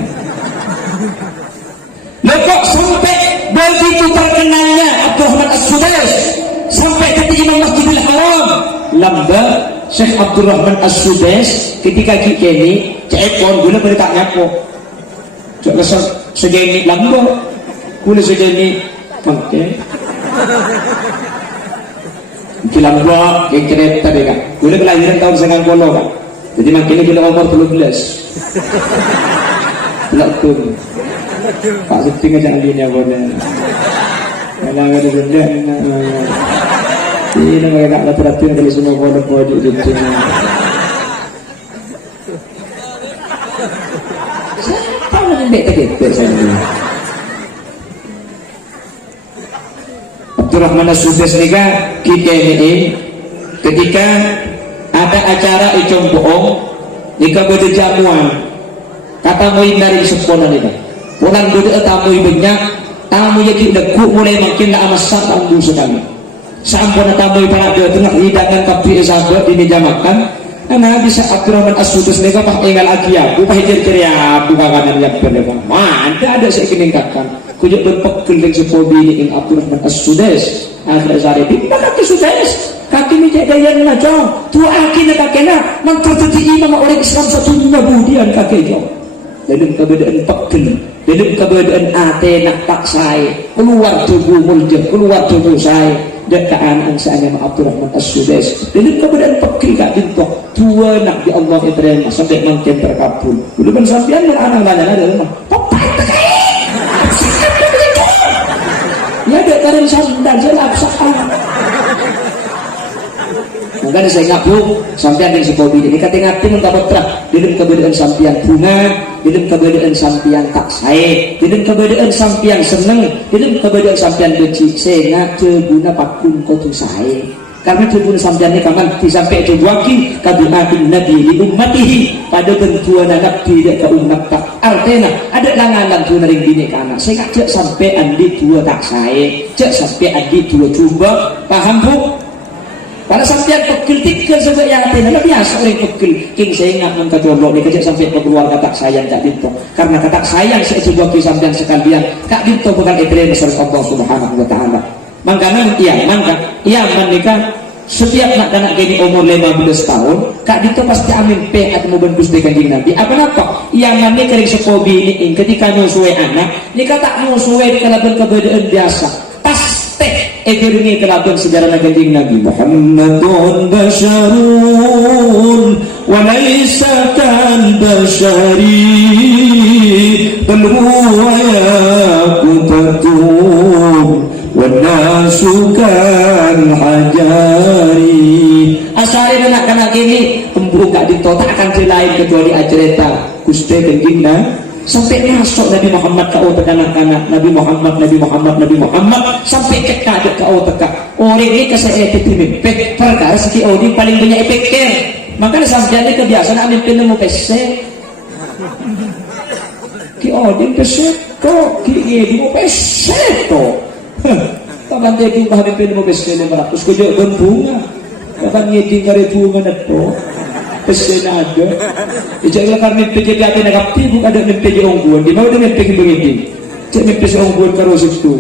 Lekok sampai begitu terkenalnya Abdurrahman As-Sudes sampai ketika Imam Masjidil Haram lamba Syekh Abdurrahman As-Sudes ketika kini cepon guna bertaknya po segini lambo kulit segini pakai lambo yang kereta deh kan kulit kelahiran tahun 90 kan jadi makin ini kita umur 13 belakang Pak Seting aja nantinya boleh. Kalau ada benda, ini mereka tak terapin kalau semua kode di sini. Siapa yang bete saya? Abdurrahman As-Sudais nikah kita ini ketika ada acara icong bohong nikah beda jamuan kata mau dari sekolah nikah pulang beda tamu banyak tamu yang kita mulai makin tak masak tamu sekali sampai tamu para dia tengah hidangan kapi sahabat ini jamakan karena bisa Abdurrahman As-Sudais nikah pas tinggal lagi aku pas ciri-ciri aku kakanan yang berlepas mana ada saya kini kakak kujuk berpekul dengan sepobi ini Abdurrahman As-Sudais akhir zari mana kaki Sudais kaki mijak daya nacau tua akhirnya kakeknya mengkerti imam orang Islam satunya budian kakek jauh dalam keberadaan pekul dalam keberadaan nak paksai keluar tubuh muljah keluar tubuh saya dekaan angsanya Abdurrahman As-Sudais dalam keberadaan pekul kak bintok tua nak di Allah yang sampai mungkin terkabul belum sampian anak banyak ada rumah ya ada karen sandal jelap sakal maka saya ngaku sampian yang sekobi ini kata ngati mengkabat terang dalam keberadaan sampian bunga dalam keberadaan sampian tak saya dalam keberadaan sampian seneng dalam keberadaan sampian benci saya ngati guna pakun kotu saya karena tubuh sampian ini kapan disampai tubuhki kabimatin nabi li ummatihi pada bentuan anak tidak ke umat tak artinya ada langanan tu naring bini ke anak saya cek sampai andi dua tak saya cek sampai andi dua coba paham bu pada sampian pekil tiga saja yang artinya biasa orang pekil king saya ingat mengkajolok ni kecek sampai ke keluarga tak sayang tak bintu karena kata sayang saya coba ke sampian sekalian kak bintu bukan ibrahim masalah Allah subhanahu wa ta'ala makanya ia menikah setiap nak gini umur 15 tahun kak itu pasti amin pe atau mau bungkus dengan kanjeng Nabi apa ia menikah dari sekobi ini ketika nyusuai anak nikah tak nyusuai kelaban keberadaan biasa pasti edirungi kelaban sejarah kanjeng Nabi Muhammadun basyarun wa laysa kan basyari bal huwa yaqutatun wanasukan hajari asalnya anak-anak ini kemburu gak ditotak akan lain kecuali ajareta Gusti kanjeng sampai masuk Nabi Muhammad ke otak anak-anak Nabi Muhammad sampai ke kadek ke otak orang ini kesehatan pemimpin perkara segi odi paling banyak efeknya makanya sampai kebiasaan pemimpin mau pesek ki odi pesek kok ki mau pesek kok kapan tadi kami pilih mau besar 500 kujo dan bunga kapan ngeding kari bunga nato besar ada ijazah kami PJP ati nakapti bukan ada PJ ongguan di mana ada PJ begini cek PJ ongguan karo situ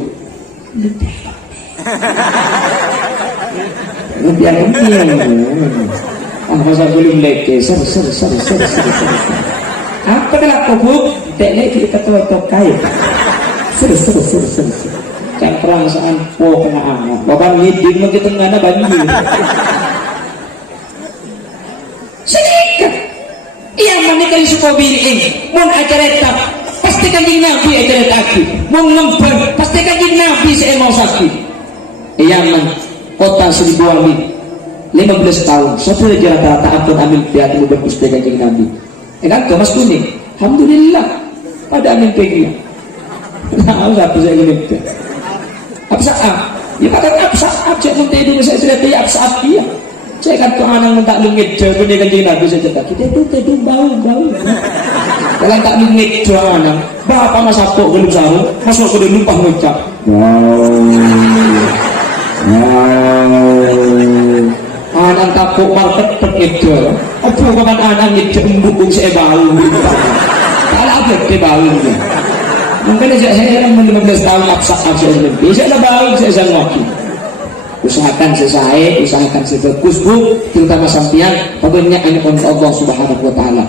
nanti yang masa belum leke ser apa kelak kobuk teknik kita tuh kaya ser kan perasaan po kena anak bapak ngidin lagi tengahnya banjir sedikit yang menikah suka biring mau acara etap pasti kanjeng Nabi acara etaki mau ngempel pasti kanjeng Nabi saya mau sakit yang kota 1000 amin 15 tahun satu aja rata-rata ampun amin pihak ibu berpusti kanjeng Nabi kan Mas Kuning alhamdulillah pada amin pihak nah satu saya gini absaab ya kata absaab cek menteri itu saya sudah tahu absaab dia cek kan tuh anak mentak lungit jauh punya kanjeng Nabi saya cakap kita itu bau kalau tak lungit jauh anak bapak mas apok belum sahur masuk ke dalam lupa ngucap anak tapuk market itu apa bukan anak ngidek embukung saya bau kalau apa dia bau mungkin saya 15 tahun absak lebih saya bau saya ngaki usahakan sesuai usahakan sebagus bu terutama sampian pokoknya hanya untuk Allah subhanahu wa ta'ala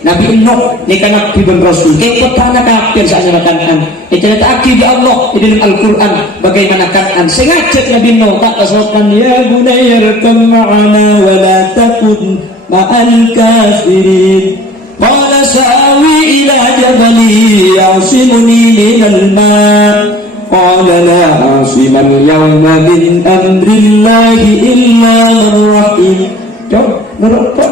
Nabi Nuh nikah Nabi bin Rasul ikut tanah kafir saat menekankan cerita akib Allah di dalam Al-Quran bagaimana kan sengaja Nabi Nuh tak kesokan ya bunayya rakam ma'ana wa la takun ma'al kafirin qala سآوي إلى جبل يعصمني من الماء قال لا عاصم اليوم من أمر الله إلا من رحم. Coba ngerokok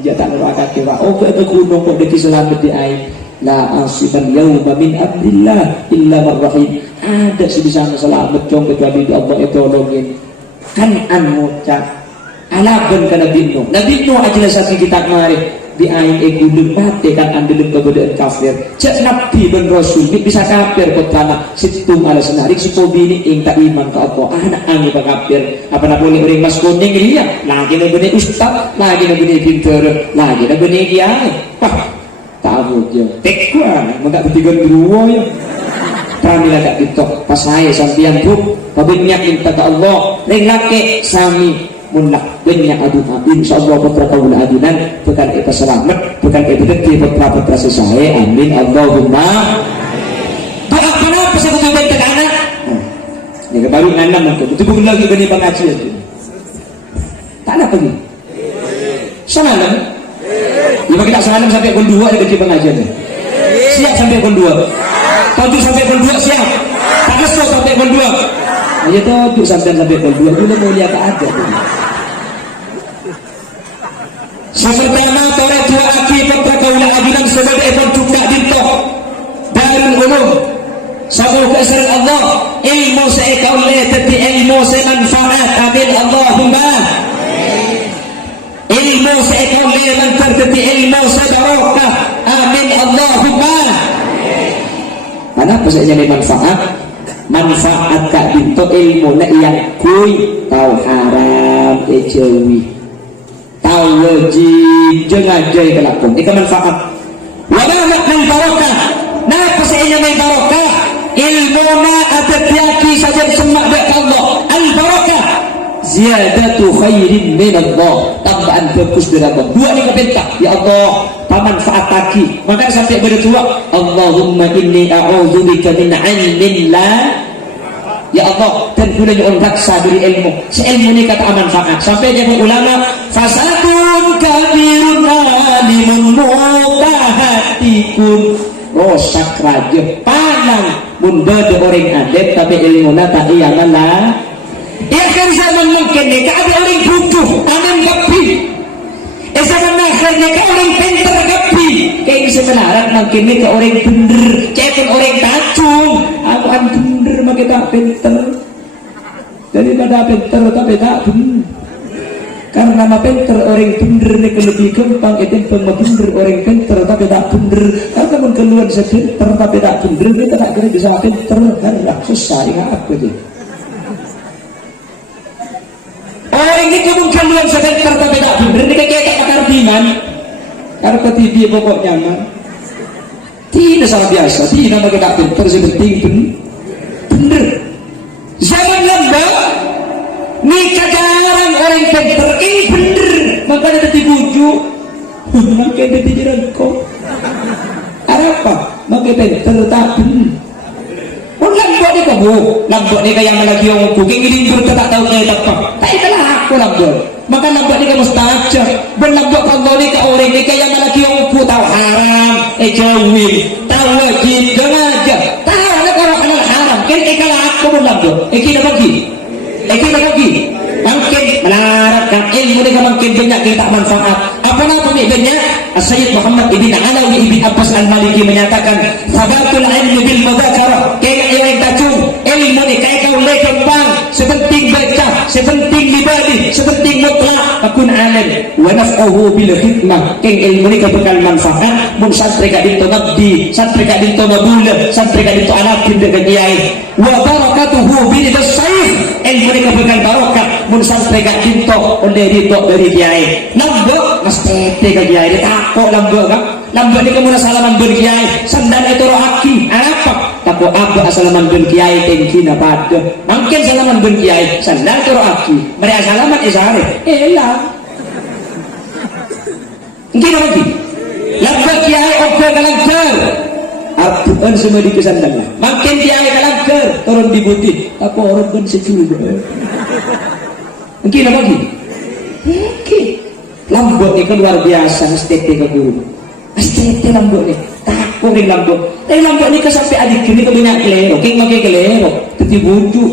ya tak neraka kira oke ke gunung kok deki selamat di air la asiban yauma min amrillah illa man rahim. Ada sih di sana selamat cong kecuali Allah itu tolongin kan ngucap alaban kana Nabi Nuh aja satu kita kemarin di air gunung mati kan andeleng kebudayaan kafir cek nabi ben rasul bisa kafir putrana situ ala senarik supobi ini ingta iman ke Allah anak anu kafir apa nak boleh orang mas kuning dia lagi nak benih ustaz lagi nak benih pintar lagi nak benih kiai wah tahu je tekwa enggak bertiga dua ya kami tak ditok pas saya sampian tuh kabinyak minta ke Allah lelaki sami munlah banyak aduna insyaallah putra kaula adunan bukan kita selamat bukan kita deki putra-putra sesae amin Allahumma doa kenapa saya kudu bentak anak ini baru nanam itu betul lagi bani pengajian tak ada pergi salam lima kita salam sampai pukul 2 ada bagi pengajian siap sampai pukul 2 tujuh sampai pukul 2 siap tak kesel sampai pukul 2 aja tuh sampai pukul 2 dulu mau lihat ada sepertama para dua aki putra kaula adunan sebagai penduka dintoh darul ulum sabul keesar Allah ilmu seikaule teti ilmu semanfaat amin Allahumma ilmu seikaule manfaat teti ilmu sebarokah amin Allahumma. Kenapa saya jadi manfaat kak dintoh ilmu nak yang kui tahu haram ejewi tahu wajib jangan jai kelakon ini manfaat wala min barakah napa seenya min barakah ilmu ma atatiaki saja semak baik Allah al barakah ziyadatu khairin min Allah tambahan bagus dari Allah dua ni kepentak ya Allah pamanfaat taki maka sampai berdua Allahumma inni a'udzubika min ilmin la ya Allah dan gunanya orang raksa dari ilmu ilmu ini kata manfaat sampai jadi ulama fasadun kabirun alimun mukahatikun rosak raja panang bunda de orang adet tapi ilmu nata iya malah ya kan zaman mungkin ni ada orang butuh aman gapi zaman akhirnya ke orang pintar gapi kayak sebenarnya mungkin ni ke orang bener cekun orang kacung aku an bener maka tak pintar daripada pintar tapi tak bener karena nama pintar orang bener ni lebih gampang itu bener orang pintar tapi tak bener karena pun keluar sepintar tapi tak bener kita tak kira bisa pintar karena susah ingat apa tu orang itu mungkin keluar sepintar tapi tak bener ni kayak pakar diman karena TV pokoknya mah tidak salah biasa tidak maka tak pintar sepenting bener zaman lama nikah jarang orang pintar ini bener makanya tadi bujuk makanya tadi jerengkok ada apa makanya pintar tak bener lambok ni kamu lambok ni kayak yang lagi orang kuking ini tak tahu kayak apa tak itulah aku lambok maka lambok ni kamu stajah berlambok kamu ni ke orang ni kayak yang lagi orang ku tahu haram jauhin tahu wajib jangan aja tahu nak orang kenal haram kan kalau aku berlambok kita bagi mungkin melaratkan ilmu ni mungkin banyak kita manfaat apa nama banyak Sayyid Muhammad ibn Alawi ibn Abbas al-Maliki menyatakan sabatul ilmi bil mudzakarah kayak yang tacung ilmu ni kayak kau lekembang sepenting baca sepenting libadi sepenting mutlak akun alim wa naf'uhu bil hikmah kayak ilmu ni bekal manfaat mun santri ka dinto ngabdi santri ka dinto mabula santri ka dinto alatin dengan kiai wa barakatuhu bil sayf ilmu ni bekal barokah mun santri ka dinto onde dito dari kiai nambok mesti ka kiai kok lambok kan lambok ni kamu salaman ben kiai sandan itu rohaki apa tako apa salaman ben kiai tengki na pada mungkin salaman ben kiai sandan itu rohaki mereka salaman isare elah mungkin lagi lambok kiai oke kalangker apuan semua di kesandan makin kiai kalangker turun di butik apa orang ben secuba mungkin lagi mungkin lambok itu luar biasa STP ke guru Astete lambok ni. Takut ring lambok. Ring lambok ni kesampai adik kini kebanyak kelero. King makai kelero. Teti bujuk.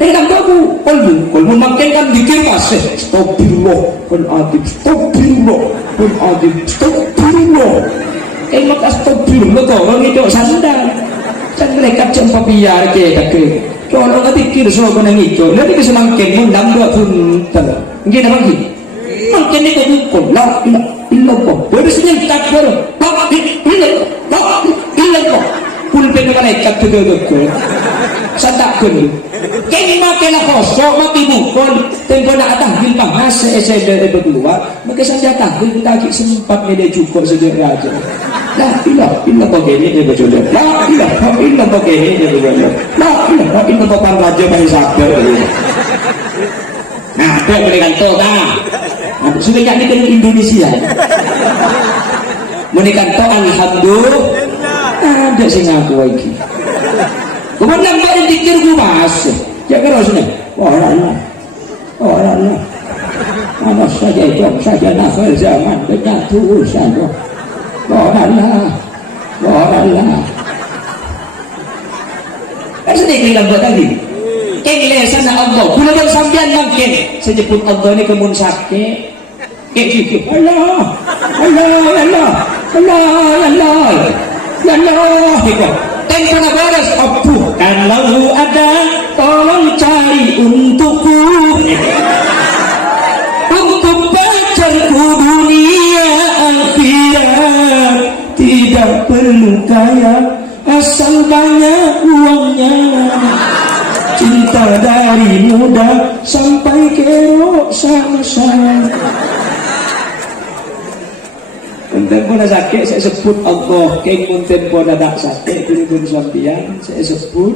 Ring lambok tu. Kol memakai kan dikir masih. Astagfirullah. Kol adib. Astagfirullah. Kol adib. Astagfirullah. Mak astagfirullah tu. Orang itu sandal. Kan mereka cempa biar ke kakek. Kalau orang pikir soal kau nangito. Nanti kesemangkin mundang dua pun ter. Mungkin apa lagi? Mungkin ni kau bukan. La illallah. Boleh senyum tak baru. La illallah. Pulpen malaikat tu kau. Sadak kau. Kini makin lah kosong, makin bukol. Tempo nak tahbil bahas saya berdua. Maka saya tahbil kita lagi sempat media cukup sejak raja. La ilaha illallah begini dia berjodoh. La ilaha illallah begini dia berjodoh. La ilaha illallah pan raja pai sabar. Nah, dia boleh kantor dah. Sudah jadi ke Indonesia. Menikah to alhamdulillah. Ada sing ngaku lagi. Kemudian nampak dikir gumas. Jangan rasanya. Orang lah. Mana saja jom saja nafal zaman berjatuh saja. Orang lah. Sedikit lambat lagi. Kelesan Allah. Kuliah sambian makin. Saya sebut Allah ni kemun sakit. Kekik. Allah. Tempo nak beres apa? Kalau ada tolong cari untukku. Untuk pacarku dunia akhirat. Tidak perlu kaya, asal banyak uangnya. Cinta dari muda sampai kerok sama-sama. Tempo nak sakit saya sebut Allah. Keng tempo nak tak sakit turun sampian saya sebut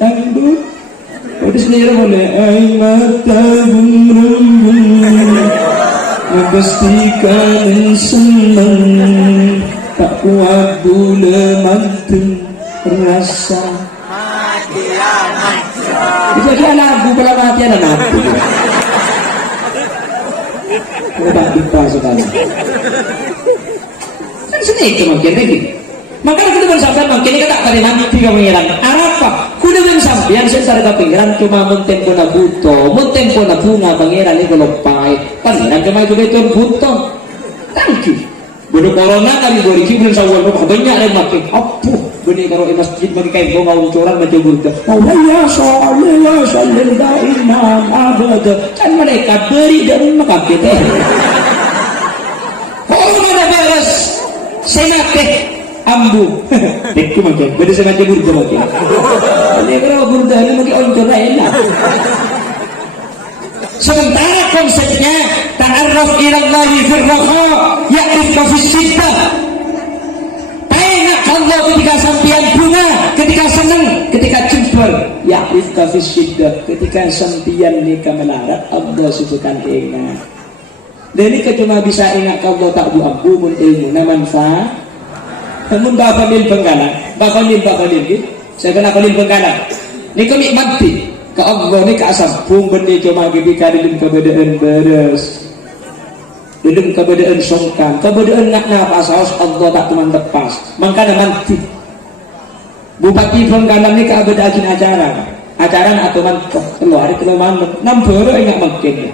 tangguh. Udah sendiri boleh. Ay mata burung memastikan senang tak kuat bula mantu rasa mati amat. Jadi lagu pada mati ada mati. Tidak lupa sekali. Kan sedikit makin lagi. Makanya kita bersabda makin kita tak pada nabi tiga pengiran. Arafah. Kuda yang sambian saya cari pengiran cuma mentempo na buto, mentempo na bunga pengiran ini kalau pai. Pengiran cuma itu betul buto. Tangki. Bodoh corona kali 2000 bulan Syawal banyak yang makin. Apuh. Bini kalau di masjid bagi kain bunga uncuran macam buta. Maulaya sallallahu da'iman abada. Kan mereka beri dan maka kita. Kalau mana beres senate ambu. Dekku macam. Beda saya macam burda macam. Ini kalau burda ini mungkin uncuran enak. Sementara konsepnya ta'arraf ila Allahi fil raha ya'rifka fis shiddah. Allah ketika sampian bunga, ketika senang, ketika jempol, ya'rifka fis shiddah. Ketika sampian nikah melarat, Allah sebutkan ingat. Dan ini cuma bisa ingat kalau tak buat pun ilmu manfaat. Namun bakalil penggalan, bakalil gitu. Saya kena bakalil penggalan. Ini kami mati. Ke Allah ni ke asabung benda cuma ketika dalam keberadaan beres. Dalam keberadaan songkan, keberadaan nak napas Allah tak teman lepas. Makanya mati. Bupati penggalan ni keberadaan ajaran atau mantok keluar mana? Nampak ingat makin.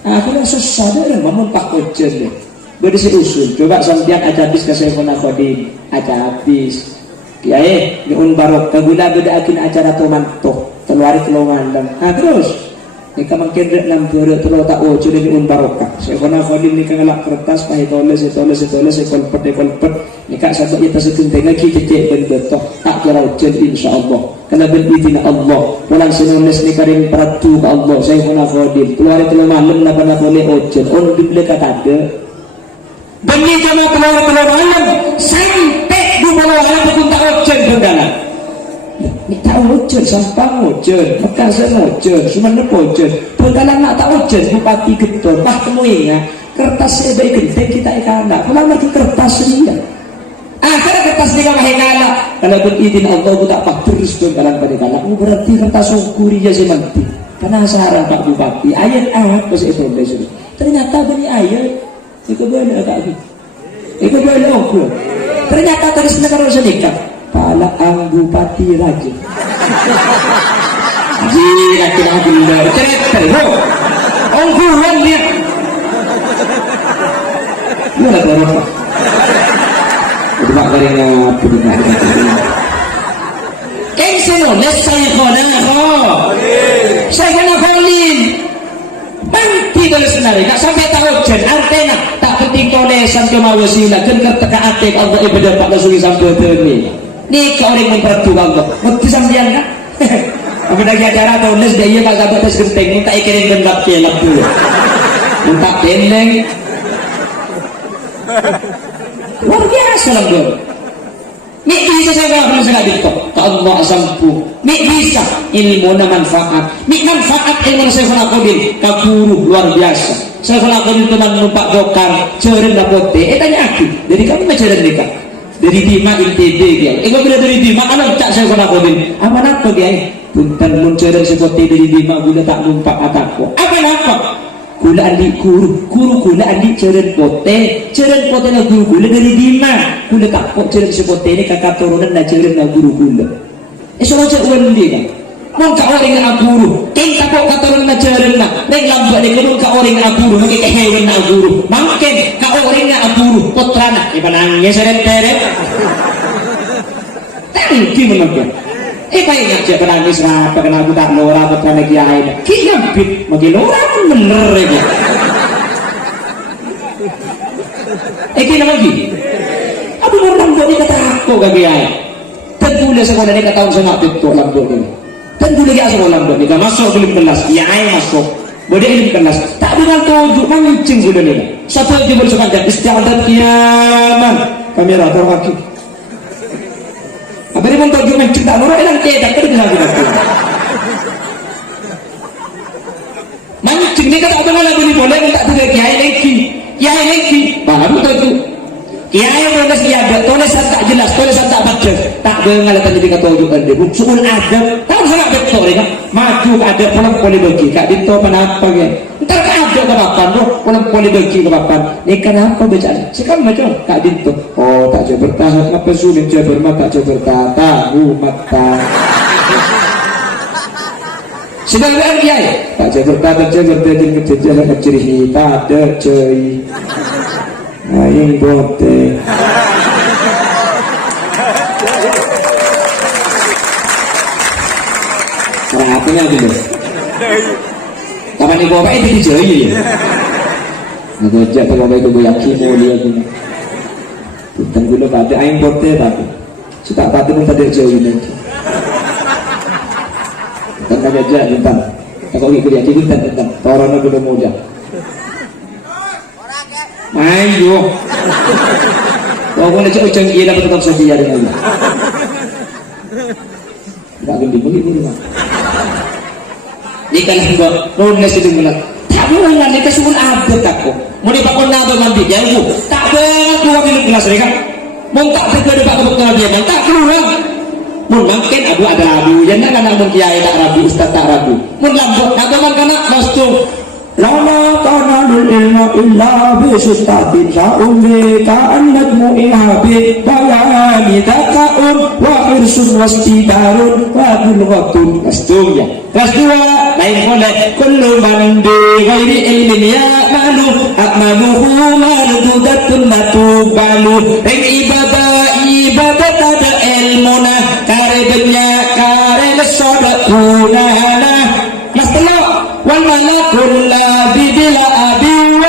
Aku dah susah dah, mamun tak ujian deh. Berdisi usul, coba sambian aja habis ke saya pernah kodin, aja habis. Kiai, ni barok kagula bedakin acara atau mantok keluar mandang. Terus. Nika makin dalam terus tak ujian ni barokah. Saya pernah kodin ni ngelak kertas, pakai toles, kolpet. Nika sampai kita sekenting lagi cecek ben betok tak kira ujian insyaallah. Karena berizin Allah. Walang sinulis ni karim peratu ke Allah. Saya pernah kodin. Keluar malam nak pernah boleh ujian. On dibeli kata ada. Bagi kamu keluar malam sampai 2 malam pun tak ujian berdalam. Ni tak ujian sampai ujian. Makassar ujian. Sumenep ujian. Berdalam nak tak ujian. Bupati Gedor. Bah kamu ingat. Kertas saya baik gede kita ikan anak. Kalau lagi kertas dia. Karena kertas dia mahal kalah. Kalau berizin Allah aku tak terus dong dalam pada kalah. Berarti kertas sungkuri ya si mati. Penasaran Pak Bupati. Ayat pas itu. Ternyata beri ayat. Itu benar tak? Itu belok. Ternyata terus negara senikah. Pala ang bupati raja. Jika kita benar cerita, orang Tuhan dia. Mana berapa? Udah kering apa juga. Kensel, lesai saya kena Khalil. Mati kalau senari, tak sampai tahu jen antena, tak penting tolesan kemawasila, kenkar teka atik Allah ibadah Pak Rasuli sampai terni. Ni kau orang mempertua Allah, mesti sambian kan? Apa lagi acara toles dia tak dapat tes genteng, minta ikirin gendap kelap dulu, minta kendeng. Luar biasa lah bro. Ni bisa saya kalau saya diktok, tak Allah asampu. Ni bisa ilmu na manfaat. Ni manfaat ilmu na saya lakukan kaburu luar biasa. Saya lakukan teman numpak dokar, ceren dapote. Tanya aku, jadi kamu macam mereka. Dari Bima ITB dia. Kalau bila dari Bima, anak tak saya lakukan. Apa nak dia? Punten mun ceren seperti dari Bima, gula tak numpak atakku. Apa nak? Gula andi guru gula andi ceren pote na guru gula dari Bima, gula tak kok ceren sepote ini kakak turunan na ceren na guru gula. Soalnya ceren dia, mau kau orang na guru, keng tak kok katurunan na ceren na, neng lambat ni kalau kau orang na guru, mungkin kehewan na guru, mungkin kau orang na guru, putra na, ibanangnya ceren teret, tangki menurutnya. Paling aja penangis apa kena aku tak lora putra lagi air kita ngambit makin lora pun bener ya kita lagi aku mau lambok ni kata aku kaki air dan boleh sekolah ni kata saya nak betul lambok ni dan boleh dia sekolah lambok ni masuk belum kelas ya air masuk boleh belum kelas tak dengan tujuh mancing sudah ni satu lagi bersukan dan istiadat kiaman kamera terwakil apa dia mentok cuma cinta nurut elang cetak terus lagi aku. Mancing ni kata apa lagu ni boleh tak tu kiai lagi, baru tu kiai tulis dia ada tulisan tak jelas, tulisan tak baca, tak dengar tadi dia kata tujuan dia. Bukan ada, tahu sangat betul ni kan? Maju ada pulang boleh bagi, kak Dinto kenapa ya? Entar ada kapan tu pulang boleh bagi kapan? Ni kenapa baca? Sekarang macam kak Dinto. Oh tak coba bertahan, apa sulit coba bermata coba bertahan, tahu mata. Sedang ada kiai, tak coba bertahan, coba bertahan kejalan keciri, tak ada cuy. Aing bote. Apa dulu? Kapan ibu bapak itu dijauhi ya? Aku ajak kalau bapak itu yakin dia gini. Tentang gula pada aing bote tapi sudah pada pun tadi jauhi nanti. Tentang aja tentang. Kalau ikut yakin tentang orang gula muda. Ayo, kau nak cakap macam dia dapat tetap setia dengan dia. Tak gending begitu mah. Ni kan buat nulis itu bilang, tak boleh ni kesumun ada takku. Mau dipakai nado mandi dia tu, tak boleh keluar di kelas mereka. Mau tak terkena dapat kebetulan dia, tak keluar. Mau mungkin abu ada rabu, jangan kan nak kiai tak rabu, ustaz tak rabu. Mau lambut, nak teman kana kostum. Lama tanalul ilma illa bisustatin sa'umbi ka'annat mu'ihabit bayani daka'un wa irsun wastidarun wa bulghatun kostum ya. Kelas 2 lain boleh kullu man bi ghairi ilmin ya'malu a'maluhu mardudatun matubalu ing ibadat ada ilmuna kare banyak kare lesodakunana. Kelas 3 wal malakul la bidila abi wa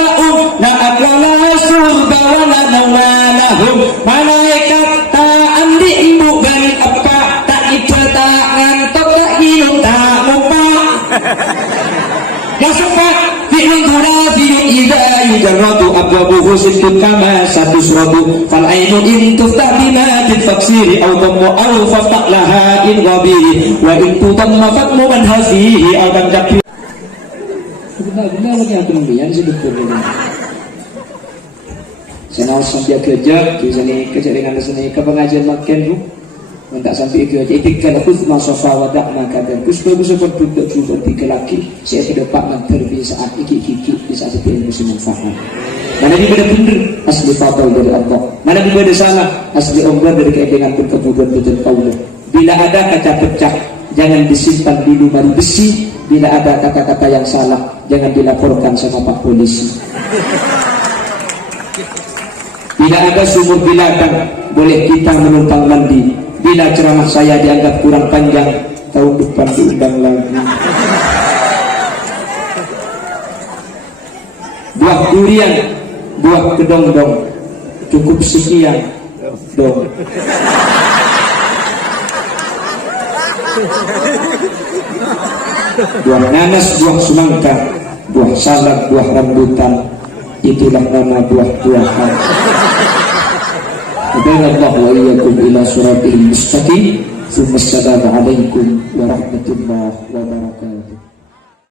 la aqwala surba wa la nawalahum malaikat tak ambil ibu dan apa tak ijata ngantok tak hidup tak lupa yang sempat bi'un durabi'un idha yujarratu abwabuhu sittun kama satu surabu fal ainu in tuftah binatin faksiri au tammu au faftah laha in ghabiri wa in tutamma fatmu man hafihi au tanjabi benar-benar lagi yang kemudian sebetulnya saya sambil kerja di sini kerja dengan sini ke pengajian makin bu Minta sampai itu aja. Itikal khuzma sofa wadak makadan. Kus-kus berduduk juga tiga lagi. Saya tidak pak manter bisa iki bisa ada musim manfaat. Mana di mana benar asli fatal dari Allah. Mana di mana salah asli Allah dari keedangan berkebutuhan betul kaulah. Bila ada kaca pecah, jangan disimpan di lemari besi. Bila ada kata-kata yang salah, jangan dilaporkan sama Pak Polisi. Bila ada sumur binatang, boleh kita menumpang mandi. Bila ceramah saya dianggap kurang panjang, tahun depan diundang lagi. Buah durian, buah kedong-dong, cukup sekian dong. Buah nanas, buah semangka, buah salak, buah rambutan, itulah nama buah-buahan. Wabarakatuh wa iyyakum ila siratil mustaqim. Assalamualaikum warahmatullahi wabarakatuh.